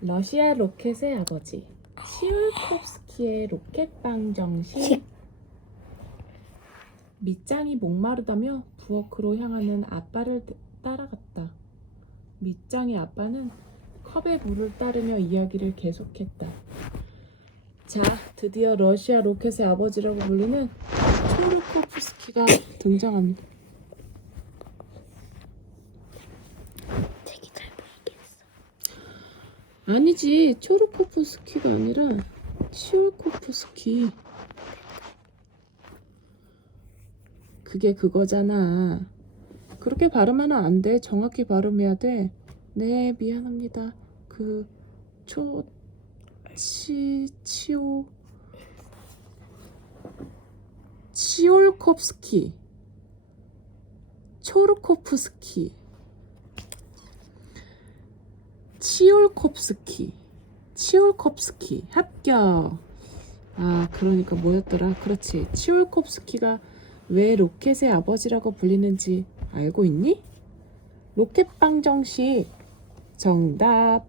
러시아 로켓의 아버지 치올kov스키의 로켓방 정식. 밑장이 목마르다며 부엌으로 향하는 아빠를 따라갔다. 밑장의 아빠는 컵에 물을 따르며 이야기를 계속했다. 자, 드디어 러시아 로켓의 아버지라고 불리는 치올kov스키가 등장합니다. 되게 잘 보이겠어. 아니지, 치올kov스키가 아니라 치올kov스키. 그게 그거잖아. 그렇게 발음하면 안 돼. 정확히 발음해야 돼. 네, 미안합니다. 치올kov스키, 초르코프스키, 치올kov스키 합격. 아, 그러니까 뭐였더라? 그렇지. 치올kov스키가 왜 로켓의 아버지라고 불리는지 알고 있니? 로켓방 정식. 정답.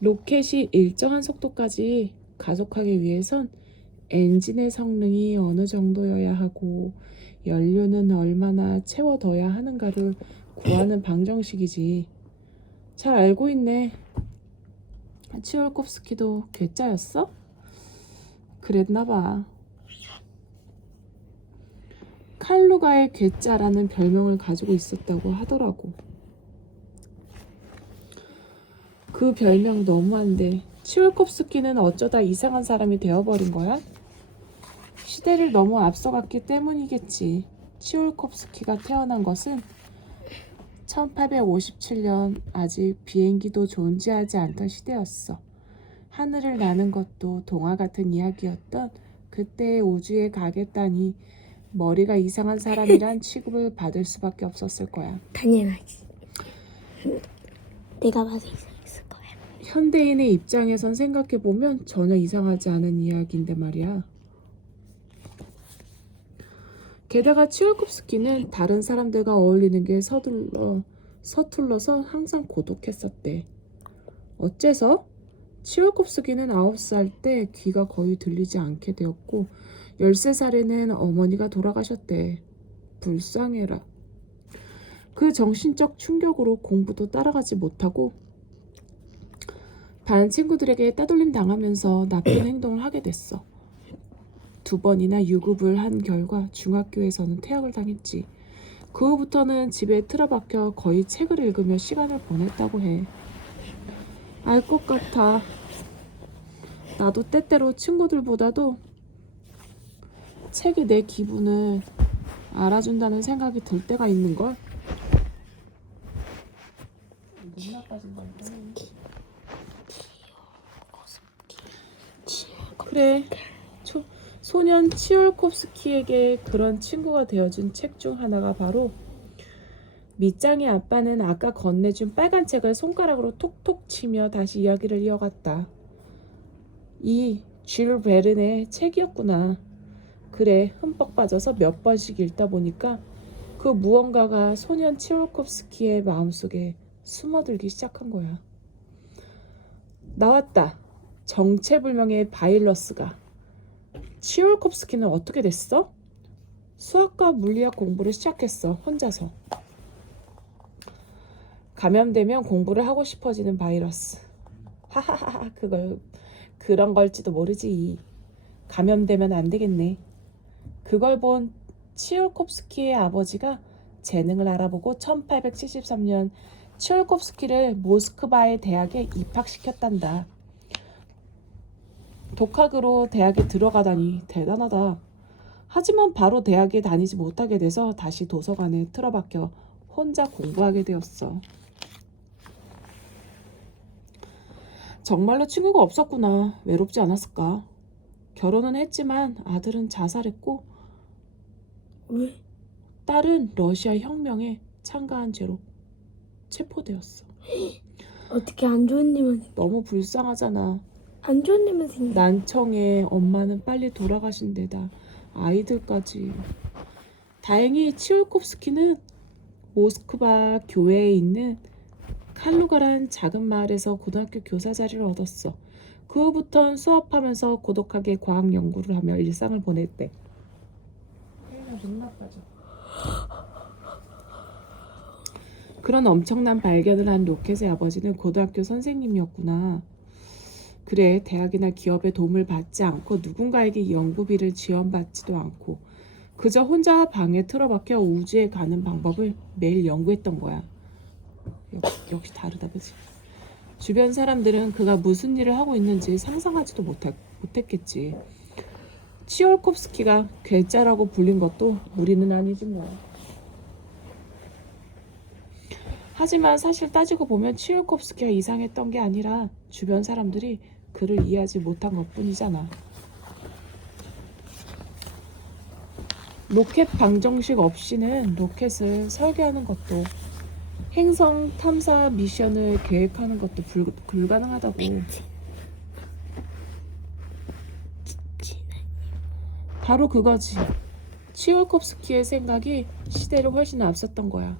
로켓이 일정한 속도까지 가속하기 위해선 엔진의 성능이 어느 정도여야 하고 연료는 얼마나 채워둬야 하는가를 구하는 방정식이지. 잘 알고 있네. 치올kov스키도 괴짜였어? 그랬나봐. 칼루가의 괴짜라는 별명을 가지고 있었다고 하더라고. 그 별명 너무한데 치올kov스키는 어쩌다 이상한 사람이 되어버린 거야? 시대를 너무 앞서갔기 때문이겠지. 치올kov스키가 태어난 것은 1857년 아직 비행기도 존재하지 않던 시대였어. 하늘을 나는 것도 동화 같은 이야기였던 그때의 우주에 가겠다니 머리가 이상한 사람이란 취급을 받을 수밖에 없었을 거야. 당연하지. 내가 봐도 이상했을 거야. 현대인의 입장에선 생각해보면 전혀 이상하지 않은 이야기인데 말이야. 게다가 치올kov스키는 다른 사람들과 어울리는 게 서툴러서 항상 고독했었대. 어째서? 치올kov스키는 9살 때 귀가 거의 들리지 않게 되었고 13살에는 어머니가 돌아가셨대. 불쌍해라. 그 정신적 충격으로 공부도 따라가지 못하고 다른 친구들에게 따돌림 당하면서 나쁜 행동을 하게 됐어. 2번이나 유급을 한 결과 중학교에서는 퇴학을 당했지. 그 후부터는 집에 틀어박혀 거의 책을 읽으며 시간을 보냈다고 해. 알 것 같아. 나도 때때로 친구들보다도 책이 내 기분을 알아준다는 생각이 들 때가 있는걸. 그래. 소년 치올kov스키에게 그런 친구가 되어준 책 중 하나가 바로 밑장의 아빠는 아까 건네준 빨간 책을 손가락으로 톡톡 치며 다시 이야기를 이어갔다. 이 줄 베른의 책이었구나. 그래, 흠뻑 빠져서 몇 번씩 읽다 보니까 그 무언가가 소년 치올kov스키의 마음속에 숨어들기 시작한 거야. 나왔다. 정체불명의 바이러스가. 치올kov스키는 어떻게 됐어? 수학과 물리학 공부를 시작했어. 혼자서. 감염되면 공부를 하고 싶어지는 바이러스. 하하하, 그런 걸지도 모르지. 감염되면 안 되겠네. 그걸 본 치올kov스키의 아버지가 재능을 알아보고 1873년 치올kov스키를 모스크바의 대학에 입학시켰단다. 독학으로 대학에 들어가다니 대단하다. 하지만 바로 대학에 다니지 못하게 돼서 다시 도서관에 틀어박혀 혼자 공부하게 되었어. 정말로 친구가 없었구나. 외롭지 않았을까? 결혼은 했지만 아들은 자살했고 왜? 딸은 러시아 혁명에 참가한 죄로 체포되었어. 어떻게 안 좋은 일만 너무 불쌍하잖아. 안 좋은 일만 생겨. 난청에 엄마는 빨리 돌아가신 데다 아이들까지. 다행히 치올kov스키는 모스크바 교회에 있는 칼루가란 작은 마을에서 고등학교 교사 자리를 얻었어. 그 후부턴 수업하면서 고독하게 과학 연구를 하며 일상을 보냈대. 그런 엄청난 발견을 한 로켓의 아버지는 고등학교 선생님이었구나. 그래, 대학이나 기업의 도움을 받지 않고 누군가에게 연구비를 지원받지도 않고 그저 혼자 방에 틀어박혀 우주에 가는 방법을 매일 연구했던 거야. 역시 다르다, 그치? 주변 사람들은 그가 무슨 일을 하고 있는지 상상하지도 못했겠지. 치올콥스키가 괴짜라고 불린 것도 무리는 아니지 뭐. 하지만 사실 따지고 보면 치올콥스키가 이상했던 게 아니라 주변 사람들이 그를 이해하지 못한 것뿐이잖아. 로켓 방정식 없이는 로켓을 설계하는 것도 행성 탐사 미션을 계획하는 것도 불가능하다고. 바로 그거지. 치올콥스키의 생각이 시대를 훨씬 앞섰던 거야.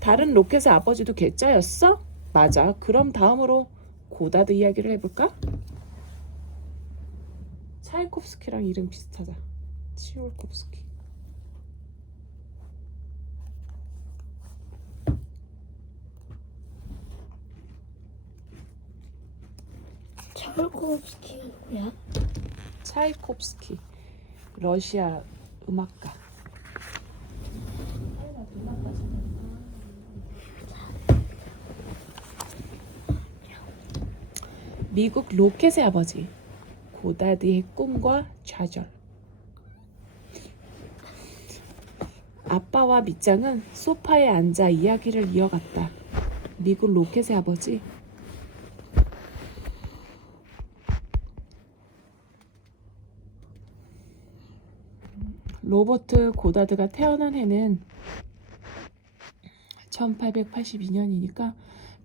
다른 로켓의 아버지도 괴짜였어? 맞아. 그럼 다음으로 고다드 이야기를 해볼까? 차이콥스키랑 이름 비슷하다. 치올콥스키. 차올콥스키가 누구야? 차이콥스키. 러시아 음악가. 미국 로켓의 아버지. 고다드의 꿈과 좌절. 아빠와 밑장은 소파에 앉아 이야기를 이어갔다. 미국 로켓의 아버지. 로버트 고다드가 태어난 해는 1882년이니까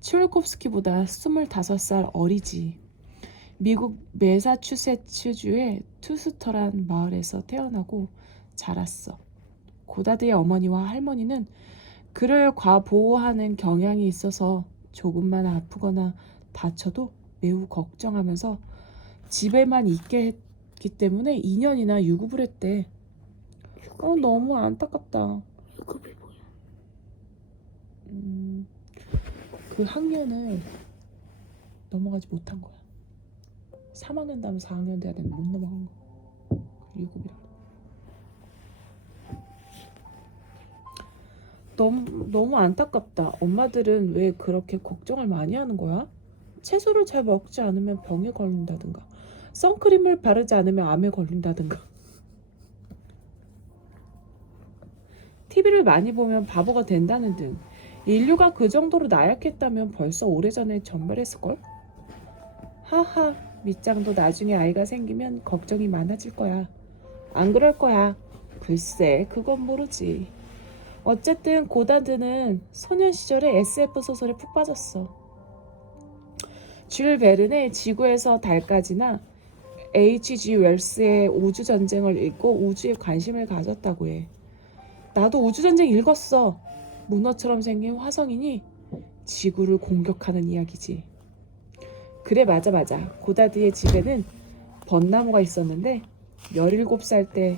치올콥스키보다 25살 어리지. 미국 매사추세츠주의 투스터란 마을에서 태어나고 자랐어. 고다드의 어머니와 할머니는 그를 과보호하는 경향이 있어서 조금만 아프거나 다쳐도 매우 걱정하면서 집에만 있게 했기 때문에 2년이나 유급을 했대. 너무 안타깝다. 유급이 뭐야? 그 학년을 넘어가지 못한 거야. 3학년 다음에 4학년 돼야 되는데 못 넘어간 거. 유급이라. 너무 안타깝다. 엄마들은 왜 그렇게 걱정을 많이 하는 거야? 채소를 잘 먹지 않으면 병에 걸린다든가, 선크림을 바르지 않으면 암에 걸린다든가, TV를 많이 보면 바보가 된다는 등 인류가 그 정도로 나약했다면 벌써 오래전에 전멸했을걸? 하하, 밑장도 나중에 아이가 생기면 걱정이 많아질 거야. 안 그럴 거야. 글쎄, 그건 모르지. 어쨌든 고다드는 소년 시절에 SF 소설에 푹 빠졌어. 줄 베른의 지구에서 달까지나 H.G. 웰스의 우주전쟁을 읽고 우주에 관심을 가졌다고 해. 나도 우주전쟁 읽었어. 문어처럼 생긴 화성인이 지구를 공격하는 이야기지. 그래, 맞아. 고다드의 집에는 벚나무가 있었는데 17살 때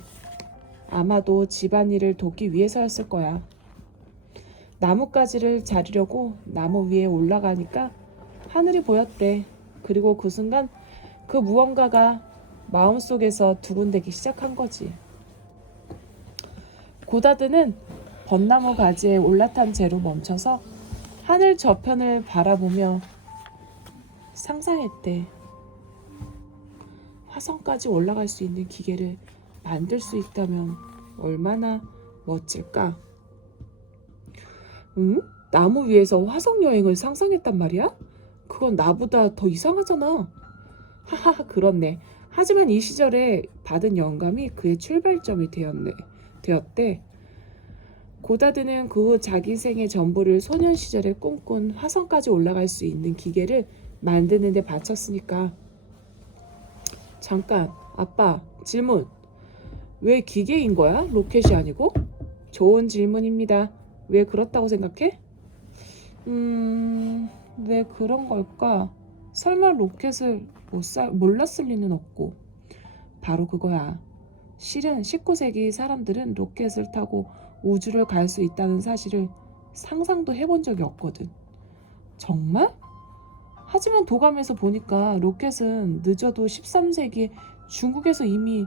아마도 집안일을 돕기 위해서였을 거야. 나뭇가지를 자르려고 나무 위에 올라가니까 하늘이 보였대. 그리고 그 순간 그 무언가가 마음속에서 두근대기 시작한 거지. 고다드는 벚나무 가지에 올라탄 채로 멈춰서 하늘 저편을 바라보며 상상했대. 화성까지 올라갈 수 있는 기계를 만들 수 있다면 얼마나 멋질까? 응? 나무 위에서 화성 여행을 상상했단 말이야? 그건 나보다 더 이상하잖아. 하하, 그렇네. 하지만 이 시절에 받은 영감이 그의 출발점이 되었대. 고다드는 그 후 자기 생의 전부를 소년 시절에 꿈꾼 화성까지 올라갈 수 있는 기계를 만드는 데 바쳤으니까. 잠깐, 아빠, 질문. 왜 기계인 거야? 로켓이 아니고? 좋은 질문입니다. 왜 그렇다고 생각해? 왜 그런 걸까? 설마 로켓을 몰랐을 리는 없고. 바로 그거야. 실은 19세기 사람들은 로켓을 타고 우주를 갈 수 있다는 사실을 상상도 해본 적이 없거든. 정말? 하지만 도감에서 보니까 로켓은 늦어도 13세기에 중국에서 이미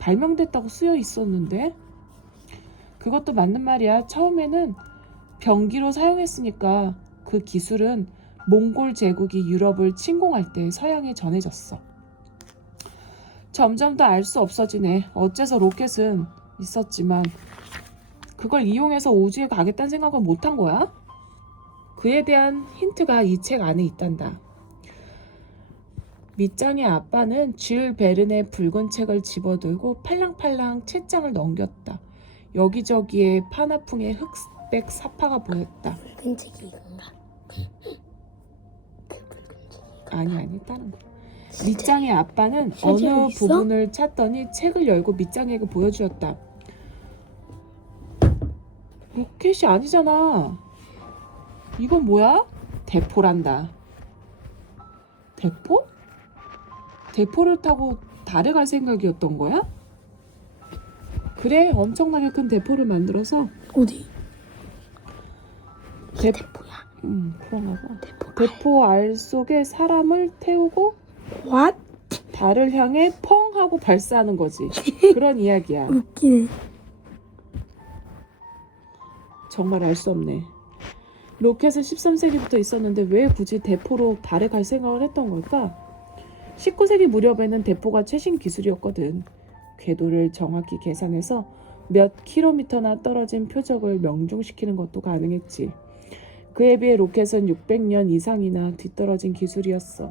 발명됐다고 쓰여 있었는데, 그것도 맞는 말이야. 처음에는 병기로 사용했으니까 그 기술은 몽골 제국이 유럽을 침공할 때 서양에 전해졌어. 점점 더 알 수 없어지네. 어째서 로켓은 있었지만 그걸 이용해서 우주에 가겠다는 생각은 못한 거야? 그에 대한 힌트가 이 책 안에 있단다. 밑장의 아빠는 줄 베른의 붉은 책을 집어들고 팔랑팔랑 책장을 넘겼다. 여기저기에 파나풍의 흑백 사파가 보였다. 붉은 책이 이건가? 그 붉은 책이 아니 다른 거. 진짜? 밑장의 아빠는 실제로 어느 있어? 부분을 찾더니 책을 열고 밑장에게 보여주었다. 로켓이 아니잖아. 이건 뭐야? 대포란다. 대포? 대포를 타고 달에 갈 생각이었던 거야? 그래, 엄청나게 큰 대포를 만들어서. 어디? 대- 대포야. 그런가 봐. 대포. 대포 알 속에 사람을 태우고 What? 달을 향해 펑 하고 발사하는 거지. 그런 이야기야. 웃기네. 정말 알 수 없네. 로켓은 13세기부터 있었는데 왜 굳이 대포로 달에 갈 생각을 했던 걸까? 19세기 무렵에는 대포가 최신 기술이었거든. 궤도를 정확히 계산해서 몇 킬로미터나 떨어진 표적을 명중시키는 것도 가능했지. 그에 비해 로켓은 600년 이상이나 뒤떨어진 기술이었어.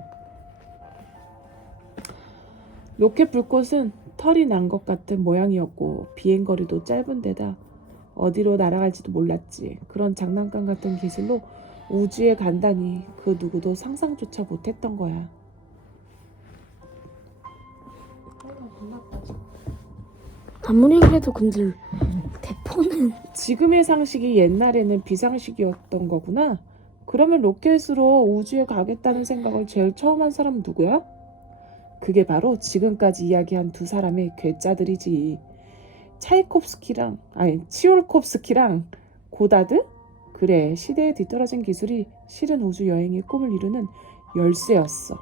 로켓 불꽃은 털이 난 것 같은 모양이었고 비행거리도 짧은 데다 어디로 날아갈지도 몰랐지. 그런 장난감 같은 기술로 우주에 간다니 그 누구도 상상조차 못했던 거야. 아무리 그래도 근데 대포는 지금의 상식이 옛날에는 비상식이었던 거구나. 그러면 로켓으로 우주에 가겠다는 생각을 제일 처음 한 사람은 누구야? 그게 바로 지금까지 이야기한 두 사람의 괴짜들이지. 치올콥스키랑 고다드? 그래, 시대에 뒤떨어진 기술이 실은 우주 여행의 꿈을 이루는 열쇠였어.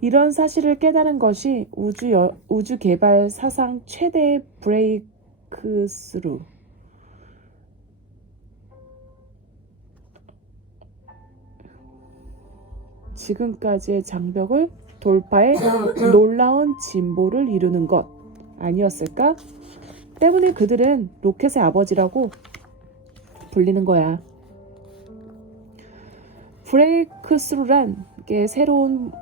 이런 사실을 깨달은 것이 우주 개발 사상 최대의 브레이크스루. 지금까지의 장벽을 돌파해 놀라운 진보를 이루는 것 아니었을까? 때문에 그들은 로켓의 아버지라고 불리는 거야. 브레이크스루란 게 새로운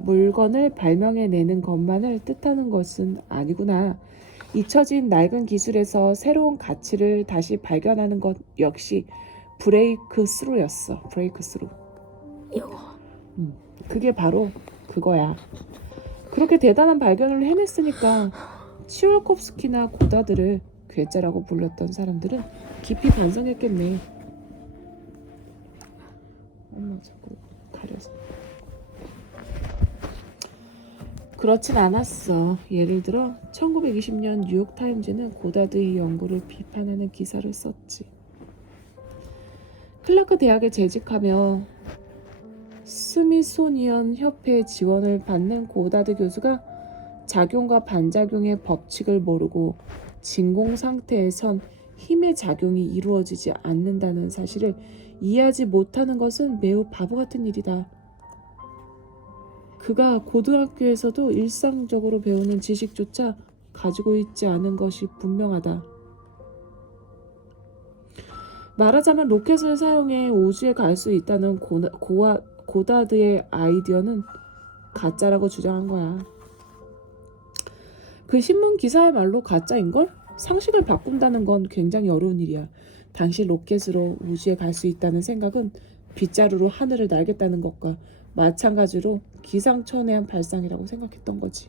물건을 발명해내는 것만을 뜻하는 것은 아니구나. 잊혀진 낡은 기술에서 새로운 가치를 다시 발견하는 것 역시 브레이크스루였어. 브레이크스루. 이거 그게 바로 그거야. 그렇게 대단한 발견을 해냈으니까 치올콥스키나 고다드를 괴짜라고 불렀던 사람들은 깊이 반성했겠네. 엄마 자꾸 가려서. 그렇진 않았어. 예를 들어 1920년 뉴욕타임즈는 고다드의 연구를 비판하는 기사를 썼지. 클라크 대학에 재직하며 스미소니언 협회의 지원을 받는 고다드 교수가 작용과 반작용의 법칙을 모르고 진공 상태에선 힘의 작용이 이루어지지 않는다는 사실을 이해하지 못하는 것은 매우 바보 같은 일이다. 그가 고등학교에서도 일상적으로 배우는 지식조차 가지고 있지 않은 것이 분명하다. 말하자면 로켓을 사용해 우주에 갈 수 있다는 고다드의 아이디어는 가짜라고 주장한 거야. 그 신문 기사야말로 가짜인걸? 상식을 바꾼다는 건 굉장히 어려운 일이야. 당시 로켓으로 우주에 갈 수 있다는 생각은 빗자루로 하늘을 날겠다는 것과 마찬가지로 기상천외한 발상이라고 생각했던 거지.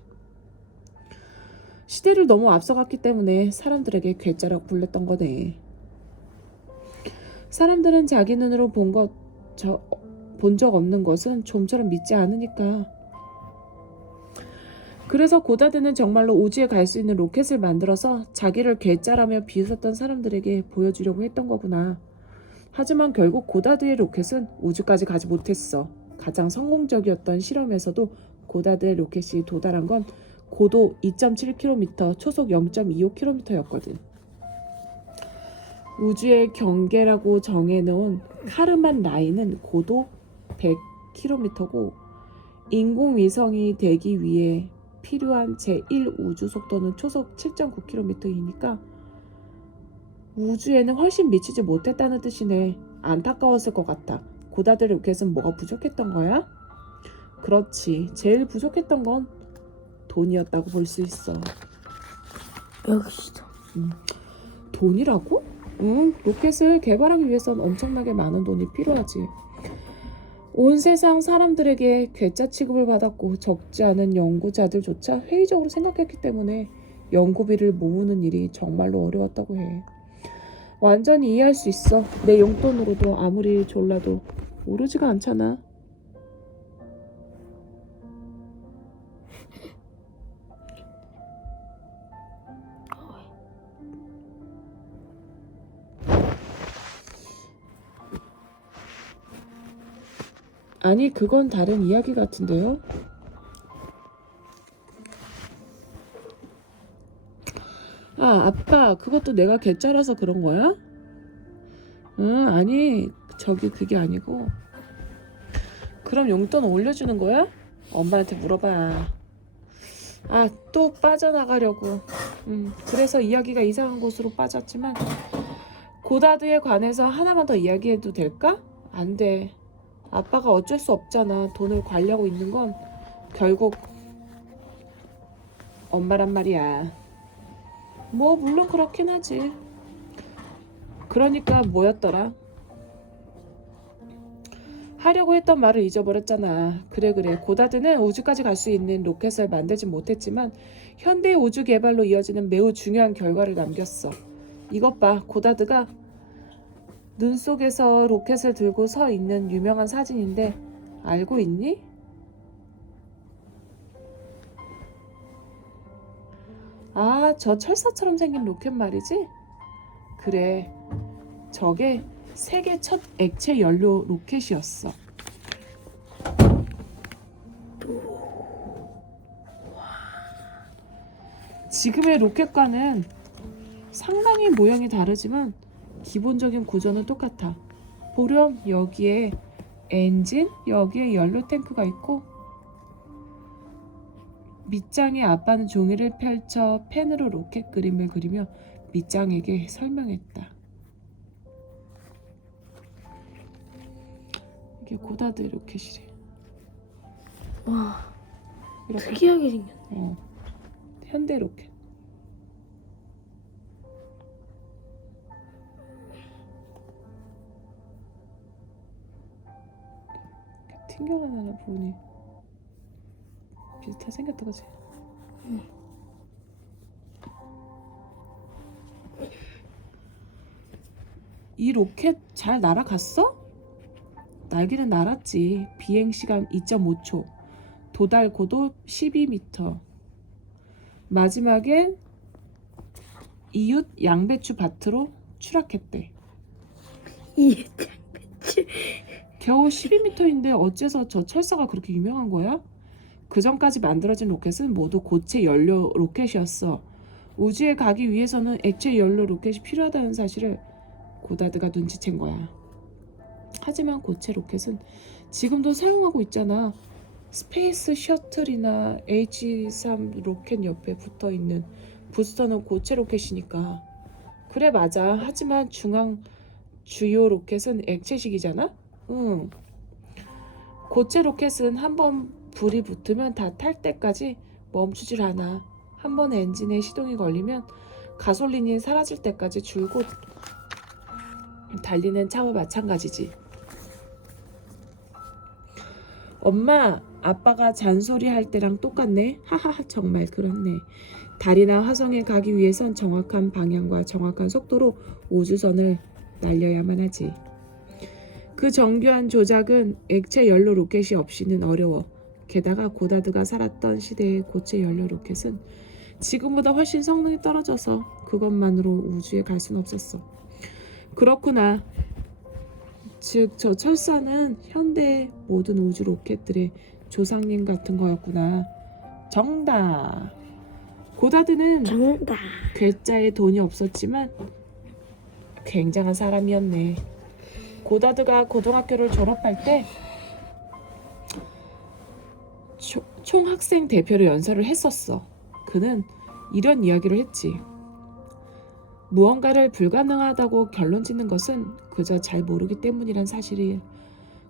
시대를 너무 앞서갔기 때문에 사람들에게 괴짜라고 불렸던 거네. 사람들은 자기 눈으로 본 적 없는 것은 좀처럼 믿지 않으니까. 그래서 고다드는 정말로 우주에 갈 수 있는 로켓을 만들어서 자기를 괴짜라며 비웃었던 사람들에게 보여주려고 했던 거구나. 하지만 결국 고다드의 로켓은 우주까지 가지 못했어. 가장 성공적이었던 실험에서도 고다드의 로켓이 도달한 건 고도 2.7km, 초속 0.25km였거든. 우주의 경계라고 정해놓은 카르만 라인은 고도 100km고 인공위성이 되기 위해 필요한 제1 우주 속도는 초속 7.9km이니까 우주에는 훨씬 미치지 못했다는 뜻이네. 안타까웠을 것 같아. 고다드 로켓은 뭐가 부족했던 거야? 그렇지. 제일 부족했던 건 돈이었다고 볼 수 있어. 여기도. 돈이라고? 응, 로켓을 개발하기 위해선 엄청나게 많은 돈이 필요하지. 온 세상 사람들에게 괴짜 취급을 받았고 적지 않은 연구자들조차 회의적으로 생각했기 때문에 연구비를 모으는 일이 정말로 어려웠다고 해. 완전히 이해할 수 있어. 내 용돈으로도 아무리 졸라도 오르지가 않잖아. 아니, 그건 다른 이야기 같은데요? 아, 아빠, 그것도 내가 괴짜라서 그런 거야? 응, 아니, 그게 아니고. 그럼 용돈 올려주는 거야? 엄마한테 물어봐. 아, 또 빠져나가려고. 그래서 이야기가 이상한 곳으로 빠졌지만 고다드에 관해서 하나만 더 이야기해도 될까? 안 돼. 아빠가 어쩔 수 없잖아. 돈을 관리하고 있는 건 결국 엄마란 말이야. 뭐 물론 그렇긴 하지. 그러니까 뭐였더라? 하려고 했던 말을 잊어버렸잖아. 그래. 고다드는 우주까지 갈 수 있는 로켓을 만들진 못했지만 현대의 우주 개발로 이어지는 매우 중요한 결과를 남겼어. 이것 봐. 고다드가 눈 속에서 로켓을 들고 서 있는 유명한 사진인데 알고 있니? 아, 저 철사처럼 생긴 로켓 말이지? 그래. 저게 세계 첫 액체 연료 로켓이었어. 지금의 로켓과는 상당히 모양이 다르지만 기본적인 구조는 똑같아. 보렴, 여기에 엔진, 여기에 연료 탱크가 있고 밑장의 아빠는 종이를 펼쳐 펜으로 로켓 그림을 그리며 밑장에게 설명했다. 이게 고다드 로켓이래. 와, 이렇게. 특이하게 생겼네. 현대 로켓. 튕겨나가는 부분이 비슷하게 생겼다, 그치? 이 로켓 잘 날아갔어? 날기는 날았지. 비행시간 2.5초, 도달 고도 12m. 마지막엔 이웃 양배추 밭으로 추락했대. 이 장배추. 겨우 12m인데 어째서 저 철사가 그렇게 유명한 거야? 그 전까지 만들어진 로켓은 모두 고체 연료 로켓이었어. 우주에 가기 위해서는 액체 연료 로켓이 필요하다는 사실을 고다드가 눈치챈 거야. 하지만 고체 로켓은 지금도 사용하고 있잖아. 스페이스 셔틀이나 H3 로켓 옆에 붙어있는 부스터는 고체 로켓이니까. 그래, 맞아. 하지만 주요 로켓은 액체식이잖아? 응. 고체 로켓은 한번 불이 붙으면 다 탈 때까지 멈추질 않아. 한 번 엔진에 시동이 걸리면 가솔린이 사라질 때까지 줄곧 달리는 차와 마찬가지지. 엄마, 아빠가 잔소리할 때랑 똑같네. 하하하 정말 그렇네. 달이나 화성에 가기 위해선 정확한 방향과 정확한 속도로 우주선을 날려야만 하지. 그 정교한 조작은 액체 연료 로켓이 없이는 어려워. 게다가 고다드가 살았던 시대의 고체 연료 로켓은 지금보다 훨씬 성능이 떨어져서 그것만으로 우주에 갈 수는 없었어. 그렇구나. 즉 저 철사는 현대의 모든 우주 로켓들의 조상님 같은 거였구나. 정답. 고다드는 정답. 괴짜에 돈이 없었지만 굉장한 사람이었네. 고다드가 고등학교를 졸업할 때 총학생 대표로 연설을 했었어. 그는 이런 이야기를 했지. 무언가를 불가능하다고 결론 짓는 것은 그저 잘 모르기 때문이란 사실을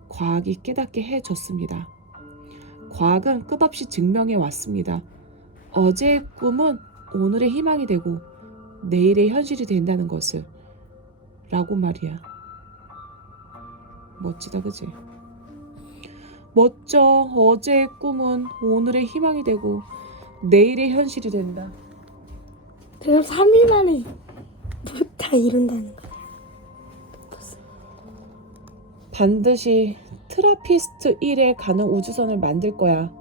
과학이 깨닫게 해줬습니다. 과학은 끝없이 증명해 왔습니다. 어제의 꿈은 오늘의 희망이 되고 내일의 현실이 된다는 것을 라고 말이야. 멋지다 그지? 멋져. 어제의 꿈은 오늘의 희망이 되고 내일의 현실이 된다. 그럼 3일 만에 다 이룬다는 거야. 반드시 트라피스트 1에 가는 우주선을 만들 거야.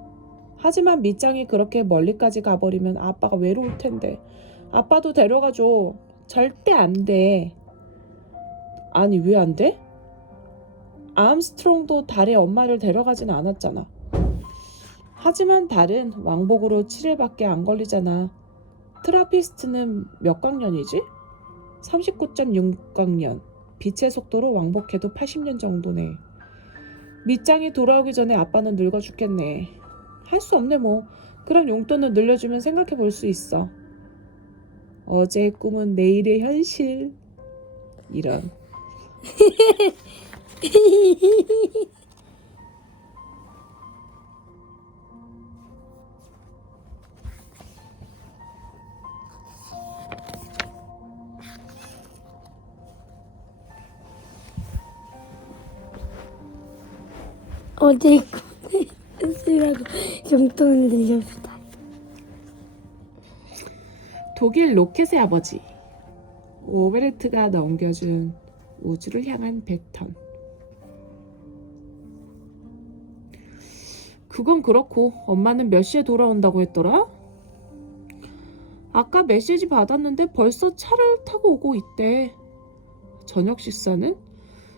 하지만 밑장이 그렇게 멀리까지 가버리면 아빠가 외로울 텐데. 아빠도 데려가줘. 절대 안 돼. 아니 왜 안 돼? 암스트롱도 달에 엄마를 데려가진 않았잖아. 하지만 달은 왕복으로 7일밖에 안 걸리잖아. 트라피스트는 몇 광년이지? 39.6광년. 빛의 속도로 왕복해도 80년 정도네. 밑장이 돌아오기 전에 아빠는 늙어 죽겠네. 할 수 없네 뭐. 그럼 용돈을 늘려주면 생각해 볼 수 있어. 어제의 꿈은 내일의 현실. 이런. 어제 꿈이라고 용돈을 늘려주다. 독일 로켓의 아버지. 오베르트가 넘겨준 우주를 향한 배턴. 그건 그렇고 엄마는 몇 시에 돌아온다고 했더라? 아까 메시지 받았는데 벌써 차를 타고 오고 있대. 저녁 식사는?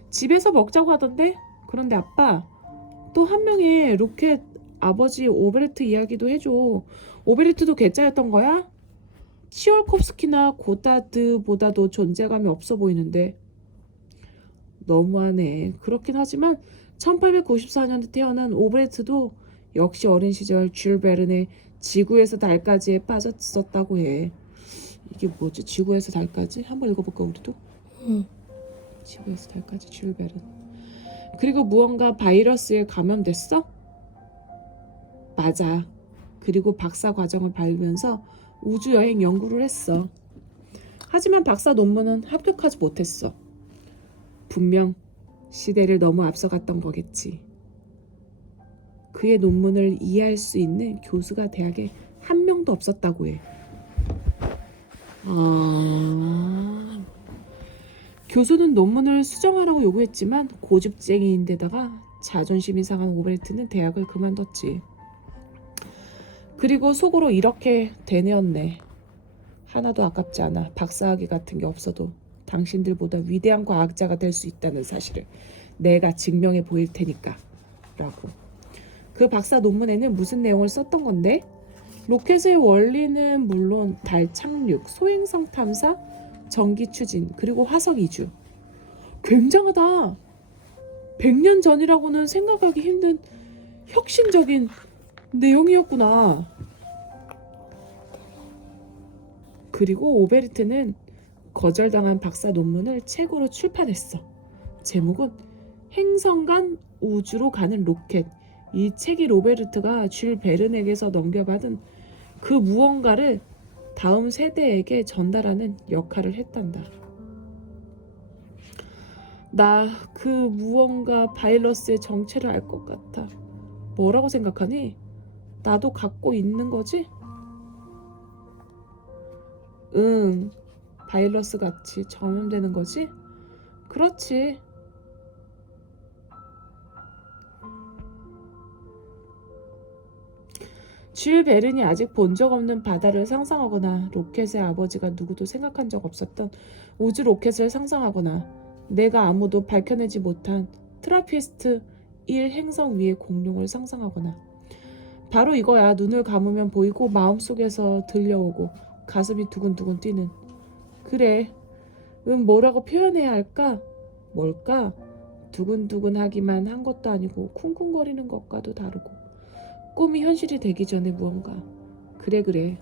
집에서 먹자고 하던데? 그런데 아빠, 또 한 명의 로켓 아버지 오베르트 이야기도 해줘. 오베르트도 괴짜였던 거야? 치올콥스키나 고다드보다도 존재감이 없어 보이는데. 너무하네. 그렇긴 하지만 1894년에 태어난 오베르트도 역시 어린 시절 줄 베른의 지구에서 달까지에 빠졌었다고 해. 이게 뭐지? 지구에서 달까지? 한번 읽어볼까 우리도? 응. 지구에서 달까지 줄 베른. 그리고 무언가 바이러스에 감염됐어? 맞아. 그리고 박사 과정을 밟으면서 우주여행 연구를 했어. 하지만 박사 논문은 합격하지 못했어. 분명 시대를 너무 앞서갔던 거겠지. 그의 논문을 이해할 수 있는 교수가 대학에 한 명도 없었다고 해. 교수는 논문을 수정하라고 요구했지만 고집쟁이인데다가 자존심이 상한 오베르트는 대학을 그만뒀지. 그리고 속으로 이렇게 되뇌었네. 하나도 아깝지 않아. 박사학위 같은 게 없어도 당신들보다 위대한 과학자가 될 수 있다는 사실을 내가 증명해 보일 테니까 라고. 그 박사 논문에는 무슨 내용을 썼던 건데? 로켓의 원리는 물론 달 착륙, 소행성 탐사, 전기 추진, 그리고 화성 이주. 굉장하다. 100년 전이라고는 생각하기 힘든 혁신적인 내용이었구나. 그리고 오베르트는 거절당한 박사 논문을 책으로 출판했어. 제목은 행성 간 우주로 가는 로켓. 이 책이 로베르트가 줄 베른에게서 넘겨받은 그 무언가를 다음 세대에게 전달하는 역할을 했단다. 나 그 무언가 바이러스의 정체를 알 것 같아. 뭐라고 생각하니? 나도 갖고 있는 거지? 응, 바이러스 같이 전염되는 거지? 그렇지. 줄 베른이 아직 본 적 없는 바다를 상상하거나 로켓의 아버지가 누구도 생각한 적 없었던 우주 로켓을 상상하거나 내가 아무도 밝혀내지 못한 트라피스트 1 행성 위의 공룡을 상상하거나 바로 이거야. 눈을 감으면 보이고 마음속에서 들려오고 가슴이 두근두근 뛰는. 그래. 뭐라고 표현해야 할까? 뭘까? 두근두근하기만 한 것도 아니고 쿵쿵거리는 것과도 다르고 꿈이 현실이 되기 전에 무언가. 그래.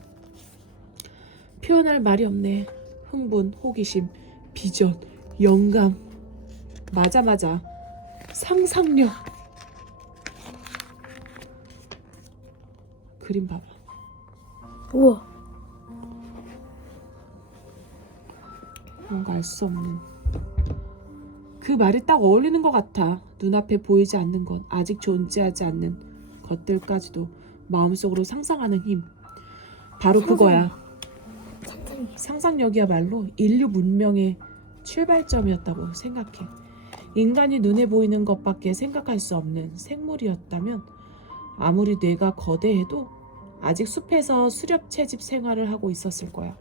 표현할 말이 없네. 흥분, 호기심, 비전, 영감. 맞아. 상상력. 그림 봐봐. 우와. 뭔가 알 수 없는. 그 말이 딱 어울리는 것 같아. 눈앞에 보이지 않는 것, 아직 존재하지 않는 것들까지도 마음속으로 상상하는 힘. 바로 그거야. 상상력이야말로 인류 문명의 출발점이었다고 생각해. 인간이 눈에 보이는 것밖에 생각할 수 없는 생물이었다면 아무리 뇌가 거대해도 아직 숲에서 수렵 채집 생활을 하고 있었을 거야.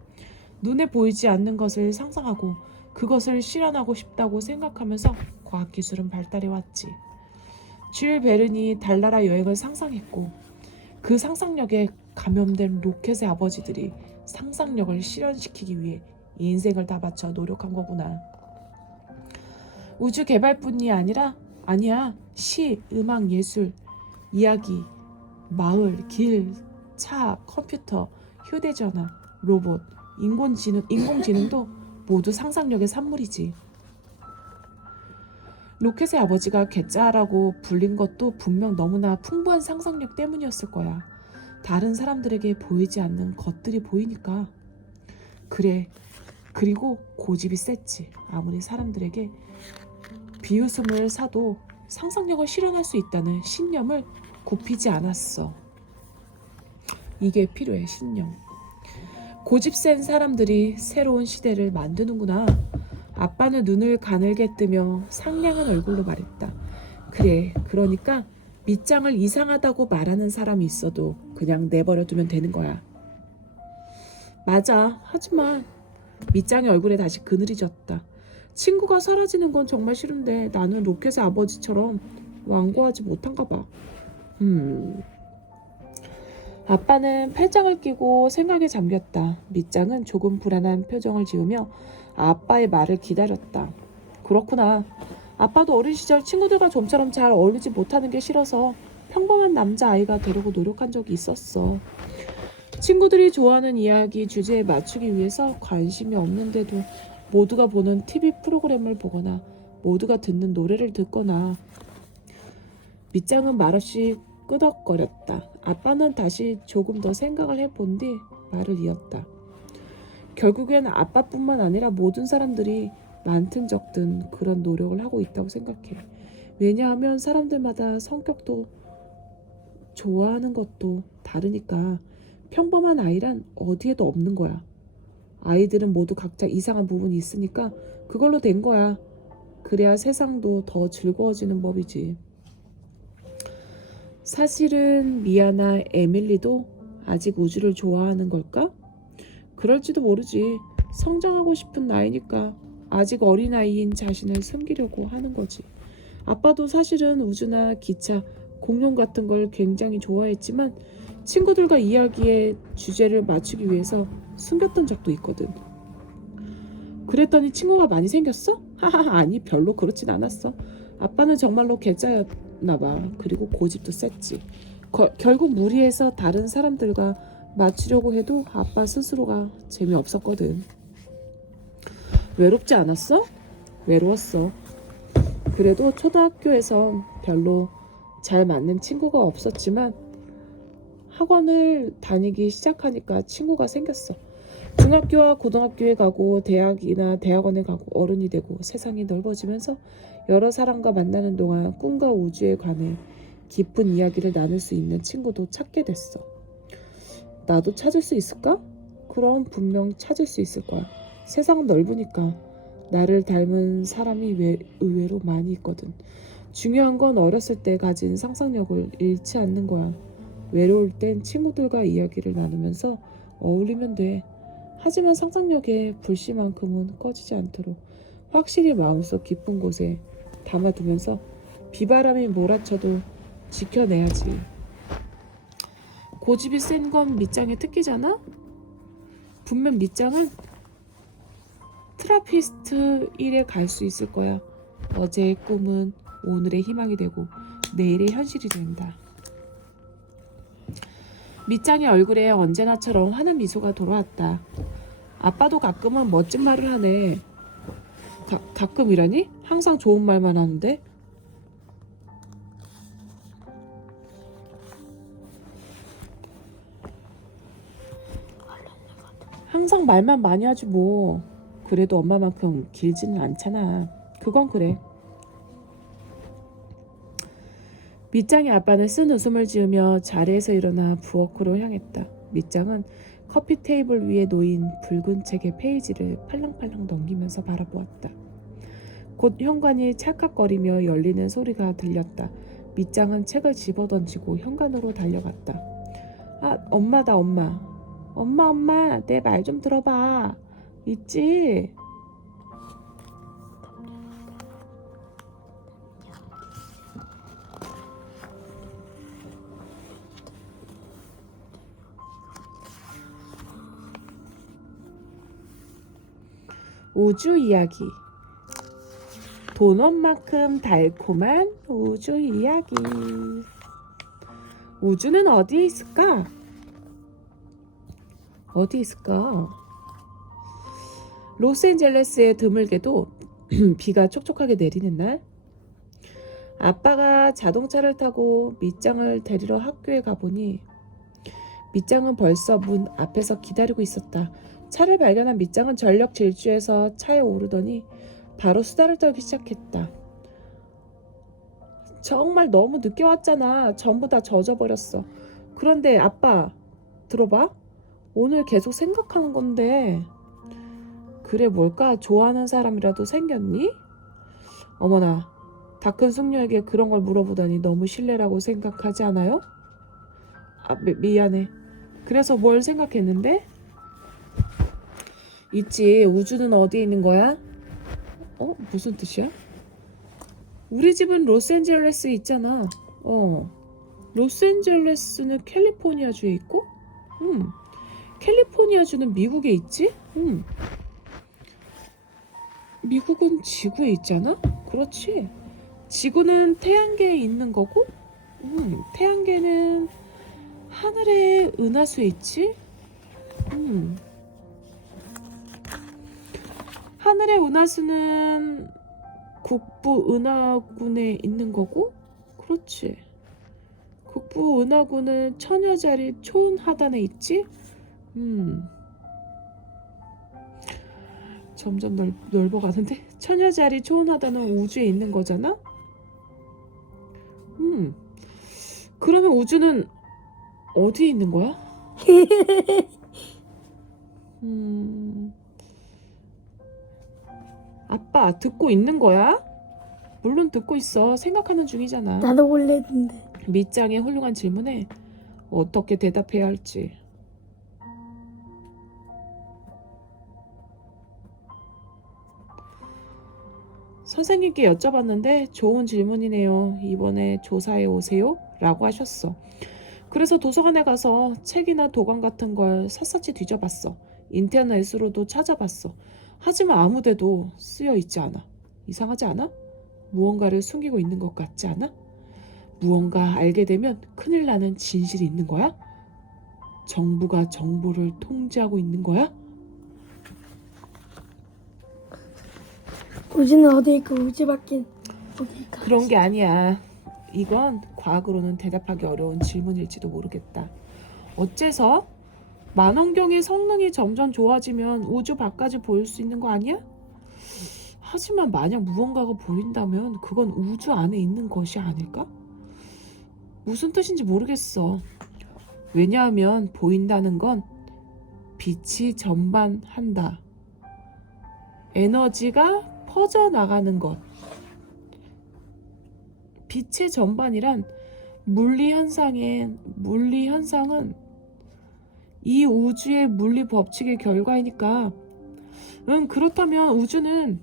눈에 보이지 않는 것을 상상하고 그것을 실현하고 싶다고 생각하면서 과학기술은 발달해 왔지. 줄 베른이 달나라 여행을 상상했고 그 상상력에 감염된 로켓의 아버지들이 상상력을 실현시키기 위해 인생을 다 바쳐 노력한 거구나. 우주 개발뿐이 아니야. 시, 음악, 예술, 이야기, 마을, 길, 차, 컴퓨터, 휴대전화, 로봇, 인공지능도 모두 상상력의 산물이지. 로켓의 아버지가 괴짜라고 불린 것도 분명 너무나 풍부한 상상력 때문이었을 거야. 다른 사람들에게 보이지 않는 것들이 보이니까. 그래. 그리고 고집이 셌지. 아무리 사람들에게 비웃음을 사도 상상력을 실현할 수 있다는 신념을 굽히지 않았어. 이게 필요해, 신념. 고집 센 사람들이 새로운 시대를 만드는구나. 아빠는 눈을 가늘게 뜨며 상냥한 얼굴로 말했다. 그래, 그러니까 밑장을 이상하다고 말하는 사람이 있어도 그냥 내버려두면 되는 거야. 맞아. 하지만 밑장의 얼굴에 다시 그늘이 졌다. 친구가 사라지는 건 정말 싫은데 나는 로켓의 아버지처럼 완고하지 못한가 봐. 아빠는 팔짱을 끼고 생각에 잠겼다. 밑장은 조금 불안한 표정을 지으며 아빠의 말을 기다렸다. 그렇구나. 아빠도 어린 시절 친구들과 좀처럼 잘 어울리지 못하는 게 싫어서 평범한 남자아이가 되려고 노력한 적이 있었어. 친구들이 좋아하는 이야기 주제에 맞추기 위해서 관심이 없는데도 모두가 보는 TV 프로그램을 보거나 모두가 듣는 노래를 듣거나. 밑장은 말없이 끄덕거렸다. 아빠는 다시 조금 더 생각을 해본 뒤 말을 이었다. 결국엔 아빠뿐만 아니라 모든 사람들이 많든 적든 그런 노력을 하고 있다고 생각해. 왜냐하면 사람들마다 성격도 좋아하는 것도 다르니까. 평범한 아이란 어디에도 없는 거야. 아이들은 모두 각자 이상한 부분이 있으니까 그걸로 된 거야. 그래야 세상도 더 즐거워지는 법이지. 사실은 미아나 에밀리도 아직 우주를 좋아하는 걸까? 그럴지도 모르지. 성장하고 싶은 나이니까 아직 어린아이인 자신을 숨기려고 하는 거지. 아빠도 사실은 우주나 기차, 공룡 같은 걸 굉장히 좋아했지만 친구들과 이야기의 주제를 맞추기 위해서 숨겼던 적도 있거든. 그랬더니 친구가 많이 생겼어? 하하하. 아니, 별로 그렇진 않았어. 아빠는 정말로 괴짜였나 봐. 그리고 고집도 셌지. 결국 무리해서 다른 사람들과 맞추려고 해도 아빠 스스로가 재미없었거든. 외롭지 않았어? 외로웠어. 그래도 초등학교에서 별로 잘 맞는 친구가 없었지만 학원을 다니기 시작하니까 친구가 생겼어. 중학교와 고등학교에 가고 대학이나 대학원에 가고 어른이 되고 세상이 넓어지면서 여러 사람과 만나는 동안 꿈과 우주에 관해 깊은 이야기를 나눌 수 있는 친구도 찾게 됐어. 나도 찾을 수 있을까? 그럼 분명 찾을 수 있을 거야. 세상은 넓으니까. 나를 닮은 사람이 의외로 많이 있거든. 중요한 건 어렸을 때 가진 상상력을 잃지 않는 거야. 외로울 땐 친구들과 이야기를 나누면서 어울리면 돼. 하지만 상상력의 불씨만큼은 꺼지지 않도록 확실히 마음속 깊은 곳에 담아두면서 비바람이 몰아쳐도 지켜내야지. 고집이 센 건 밑장의 특기잖아? 분명 밑장은 트라피스트 1에 갈 수 있을 거야. 어제의 꿈은 오늘의 희망이 되고 내일의 현실이 된다. 밑장의 얼굴에 언제나처럼 환한 미소가 돌아왔다. 아빠도 가끔은 멋진 말을 하네. 가끔이라니? 항상 좋은 말만 하는데? 항상 말만 많이 하지 뭐. 그래도 엄마만큼 길지는 않잖아. 그건 그래. 밑장의 아빠는 쓴 웃음을 지으며 자리에서 일어나 부엌으로 향했다. 밑장은 커피 테이블 위에 놓인 붉은 책의 페이지를 팔랑팔랑 넘기면서 바라보았다. 곧 현관이 찰칵거리며 열리는 소리가 들렸다. 밑장은 책을 집어던지고 현관으로 달려갔다. 아, 엄마다, 엄마. 엄마, 내 말 좀 들어봐. 있지? 우주 이야기. 도넛만큼 달콤한 우주 이야기. 우주는 어디에 있을까? 어디 있을까? 로스앤젤레스에 드물게도 비가 촉촉하게 내리는 날, 아빠가 자동차를 타고 밑장을 데리러 학교에 가보니 밑장은 벌써 문 앞에서 기다리고 있었다. 차를 발견한 밑장은 전력 질주해서 차에 오르더니 바로 수다를 떨기 시작했다. 정말 너무 늦게 왔잖아. 전부 다 젖어버렸어. 그런데 아빠, 들어봐. 오늘 계속 생각하는 건데. 그래, 뭘까? 좋아하는 사람이라도 생겼니? 어머나, 다 큰 숙녀에게 그런 걸 물어보다니 너무 실례라고 생각하지 않아요? 아, 미안해. 그래서 뭘 생각했는데? 있지. 우주는 어디에 있는 거야? 무슨 뜻이야? 우리 집은 로스앤젤레스에 있잖아. 로스앤젤레스는 캘리포니아주에 있고? 캘리포니아주는 미국에 있지? 미국은 지구에 있잖아? 그렇지. 지구는 태양계에 있는 거고, 태양계는 하늘의 은하수에 있지? 하늘의 은하수는 국부 은하군에 있는 거고, 그렇지. 국부 은하군은 처녀자리 초운하단에 있지? 점점 넓어가는데? 처녀자리 초운하단은 우주에 있는 거잖아? 그러면 우주는 어디에 있는 거야? 아빠, 듣고 있는 거야? 물론 듣고 있어. 생각하는 중이잖아. 나도 원래 했는데. 밑장의 훌륭한 질문에 어떻게 대답해야 할지. 선생님께 여쭤봤는데 좋은 질문이네요. 이번에 조사해 오세요? 라고 하셨어. 그래서 도서관에 가서 책이나 도감 같은 걸 샅샅이 뒤져봤어. 인터넷으로도 찾아봤어. 하지만 아무데도 쓰여 있지 않아. 이상하지 않아? 무언가를 숨기고 있는 것 같지 않아? 무언가 알게 되면 큰일 나는 진실이 있는 거야? 정부가 정보를 통제하고 있는 거야? 우주는 어디에 있고 우주 밖엔 어디일까? 그런 게 아니야. 이건 과학으로는 대답하기 어려운 질문일지도 모르겠다. 어째서? 만원경의 성능이 점점 좋아지면 우주 밖까지 보일 수 있는 거 아니야? 하지만 만약 무언가가 보인다면 그건 우주 안에 있는 것이 아닐까? 무슨 뜻인지 모르겠어. 왜냐하면 보인다는 건 빛이 전반한다. 에너지가 퍼져나가는 것. 빛의 전반이란 물리 현상은 이 우주의 물리 법칙의 결과이니까. 그렇다면 우주는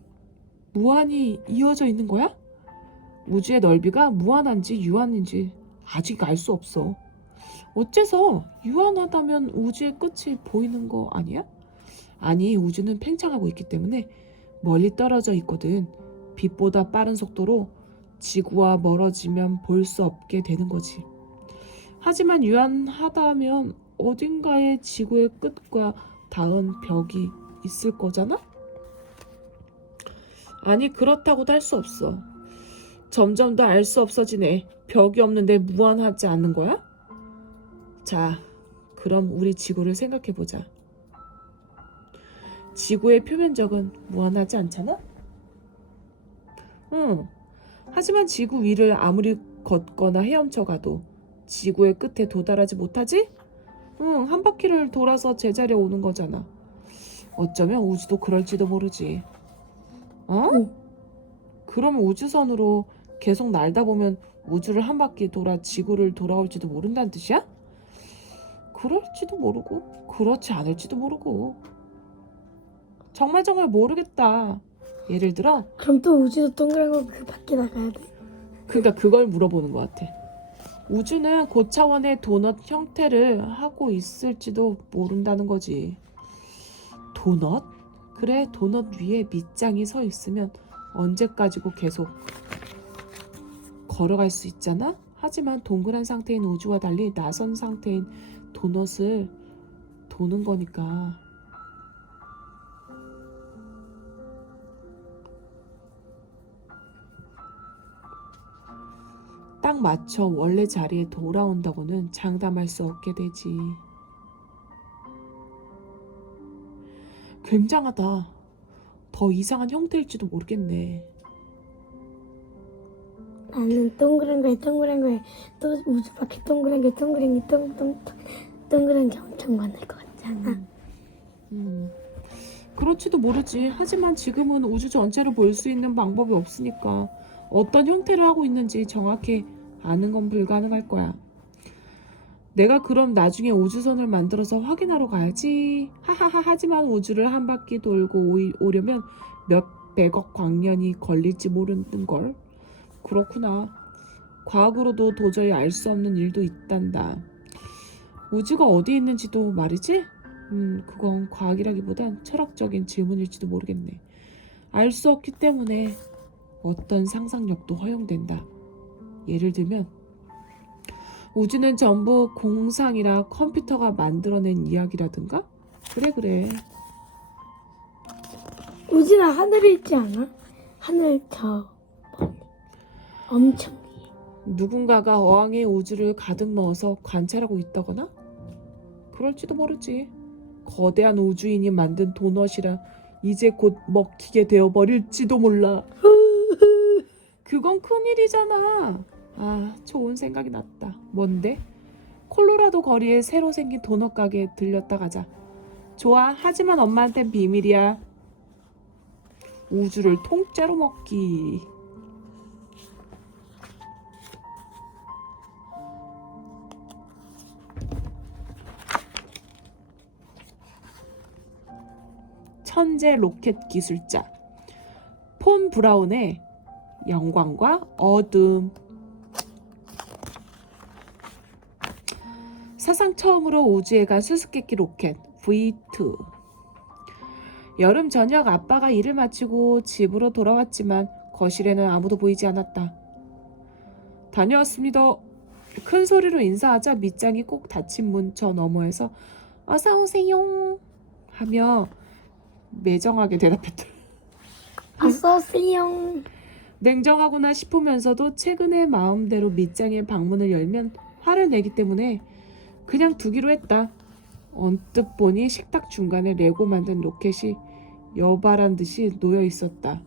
무한히 이어져 있는 거야? 우주의 넓이가 무한한지 유한인지 아직 알 수 없어. 어째서 유한하다면 우주의 끝이 보이는 거 아니야? 아니, 우주는 팽창하고 있기 때문에 멀리 떨어져 있거든. 빛보다 빠른 속도로 지구와 멀어지면 볼 수 없게 되는 거지. 하지만 유한하다면 어딘가에 지구의 끝과 닿은 벽이 있을 거잖아? 아니, 그렇다고도 할 수 없어. 점점 더 알 수 없어지네. 벽이 없는데 무한하지 않는 거야? 자, 그럼 우리 지구를 생각해보자. 지구의 표면적은 무한하지 않잖아? 하지만 지구 위를 아무리 걷거나 헤엄쳐 가도 지구의 끝에 도달하지 못하지? 한 바퀴를 돌아서 제자리에 오는 거잖아. 어쩌면 우주도 그럴지도 모르지. 그러면 우주선으로 계속 날다 보면 우주를 한 바퀴 돌아 지구를 돌아올지도 모른다는 뜻이야? 그럴지도 모르고 그렇지 않을지도 모르고. 정말 모르겠다. 예를 들어, 그럼 또 우주도 동그란 거 그 밖에 나가야 돼? 그러니까 그걸 물어보는 것 같아. 우주는 고차원의 도넛 형태를 하고 있을지도 모른다는 거지. 도넛? 그래, 도넛 위에 밑장이 서 있으면 언제까지고 계속 걸어갈 수 있잖아? 하지만 동그란 상태인 우주와 달리 나선 상태인 도넛을 도는 거니까. 딱 맞춰 원래 자리에 돌아온다고는 장담할 수 없게 되지. 굉장하다. 더 이상한 형태일지도 모르겠네. 나는 동그란 거에 또 우주 밖에 동그란 게 동그란 게 엄청 많을 것 같지 않아? 그렇지도 모르지. 하지만 지금은 우주 전체를 볼 수 있는 방법이 없으니까 어떤 형태를 하고 있는지 정확히 아는 건 불가능할 거야. 내가 그럼 나중에 우주선을 만들어서 확인하러 가야지. 하하하. 하지만 우주를 한 바퀴 돌고 오려면 몇 백억 광년이 걸릴지 모르는걸. 그렇구나. 과학으로도 도저히 알 수 없는 일도 있단다. 우주가 어디 있는지도 말이지? 그건 과학이라기보단 철학적인 질문일지도 모르겠네. 알 수 없기 때문에 어떤 상상력도 허용된다. 예를 들면 우주는 전부 공상이라 컴퓨터가 만들어낸 이야기라든가? 그래. 우주는 하늘에 있지 않아? 하늘 저 멀리 엄청 위에. 누군가가 어항에 우주를 가득 넣어서 관찰하고 있다거나? 그럴지도 모르지. 거대한 우주인이 만든 도넛이라 이제 곧 먹히게 되어버릴지도 몰라. 그건 큰일이잖아. 아, 좋은 생각이 났다. 뭔데? 콜로라도 거리에 새로 생긴 도넛 가게에 들렸다 가자. 좋아. 하지만 엄마한텐 비밀이야. 우주를 통째로 먹기. 천재 로켓 기술자 폰 브라운의 영광과 어둠. 사상 처음으로 우주에 간 수수께끼 로켓 V2. 여름 저녁 아빠가 일을 마치고 집으로 돌아왔지만 거실에는 아무도 보이지 않았다. 다녀왔습니다. 큰 소리로 인사하자 밑장이 꼭 닫힌 문 저 너머에서 어서 오세요 하며 매정하게 대답했다. 어서오세요. 냉정하구나 싶으면서도 최근에 마음대로 밑장의 방문을 열면 화를 내기 때문에 그냥 두기로 했다. 언뜻 보니 식탁 중간에 레고 만든 로켓이 여발한 듯이 놓여 있었다.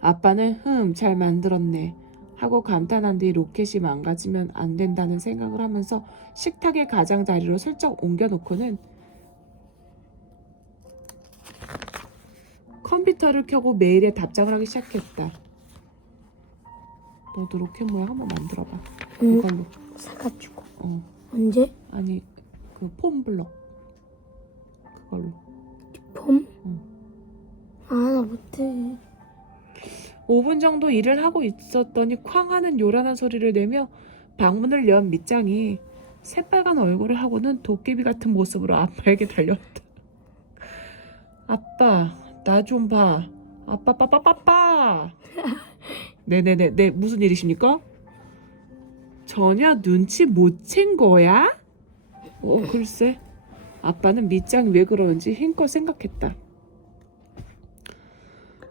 아빠는 잘 만들었네 하고 감탄한 뒤 로켓이 망가지면 안 된다는 생각을 하면서 식탁의 가장자리로 슬쩍 옮겨놓고는 컴퓨터를 켜고 메일에 답장을 하기 시작했다. 너도 로켓 모양 한번 만들어봐. 응. 이걸로. 사가지고. 어. 언제? 아니 그 폼블럭 그걸로. 봄? 응. 아, 나 못해. 5분 정도 일을 하고 있었더니 쾅 하는 요란한 소리를 내며 방문을 연 밑장이 새빨간 얼굴을 하고는 도깨비 같은 모습으로 아빠에게 달려왔다. 아빠, 나 좀 봐. 아빠, 빠빠빠빠. 네네네, 네, 무슨 일이십니까? 전혀 눈치 못 챈 거야? 글쎄. 아빠는 밑장이 왜 그러는지 힘껏 생각했다.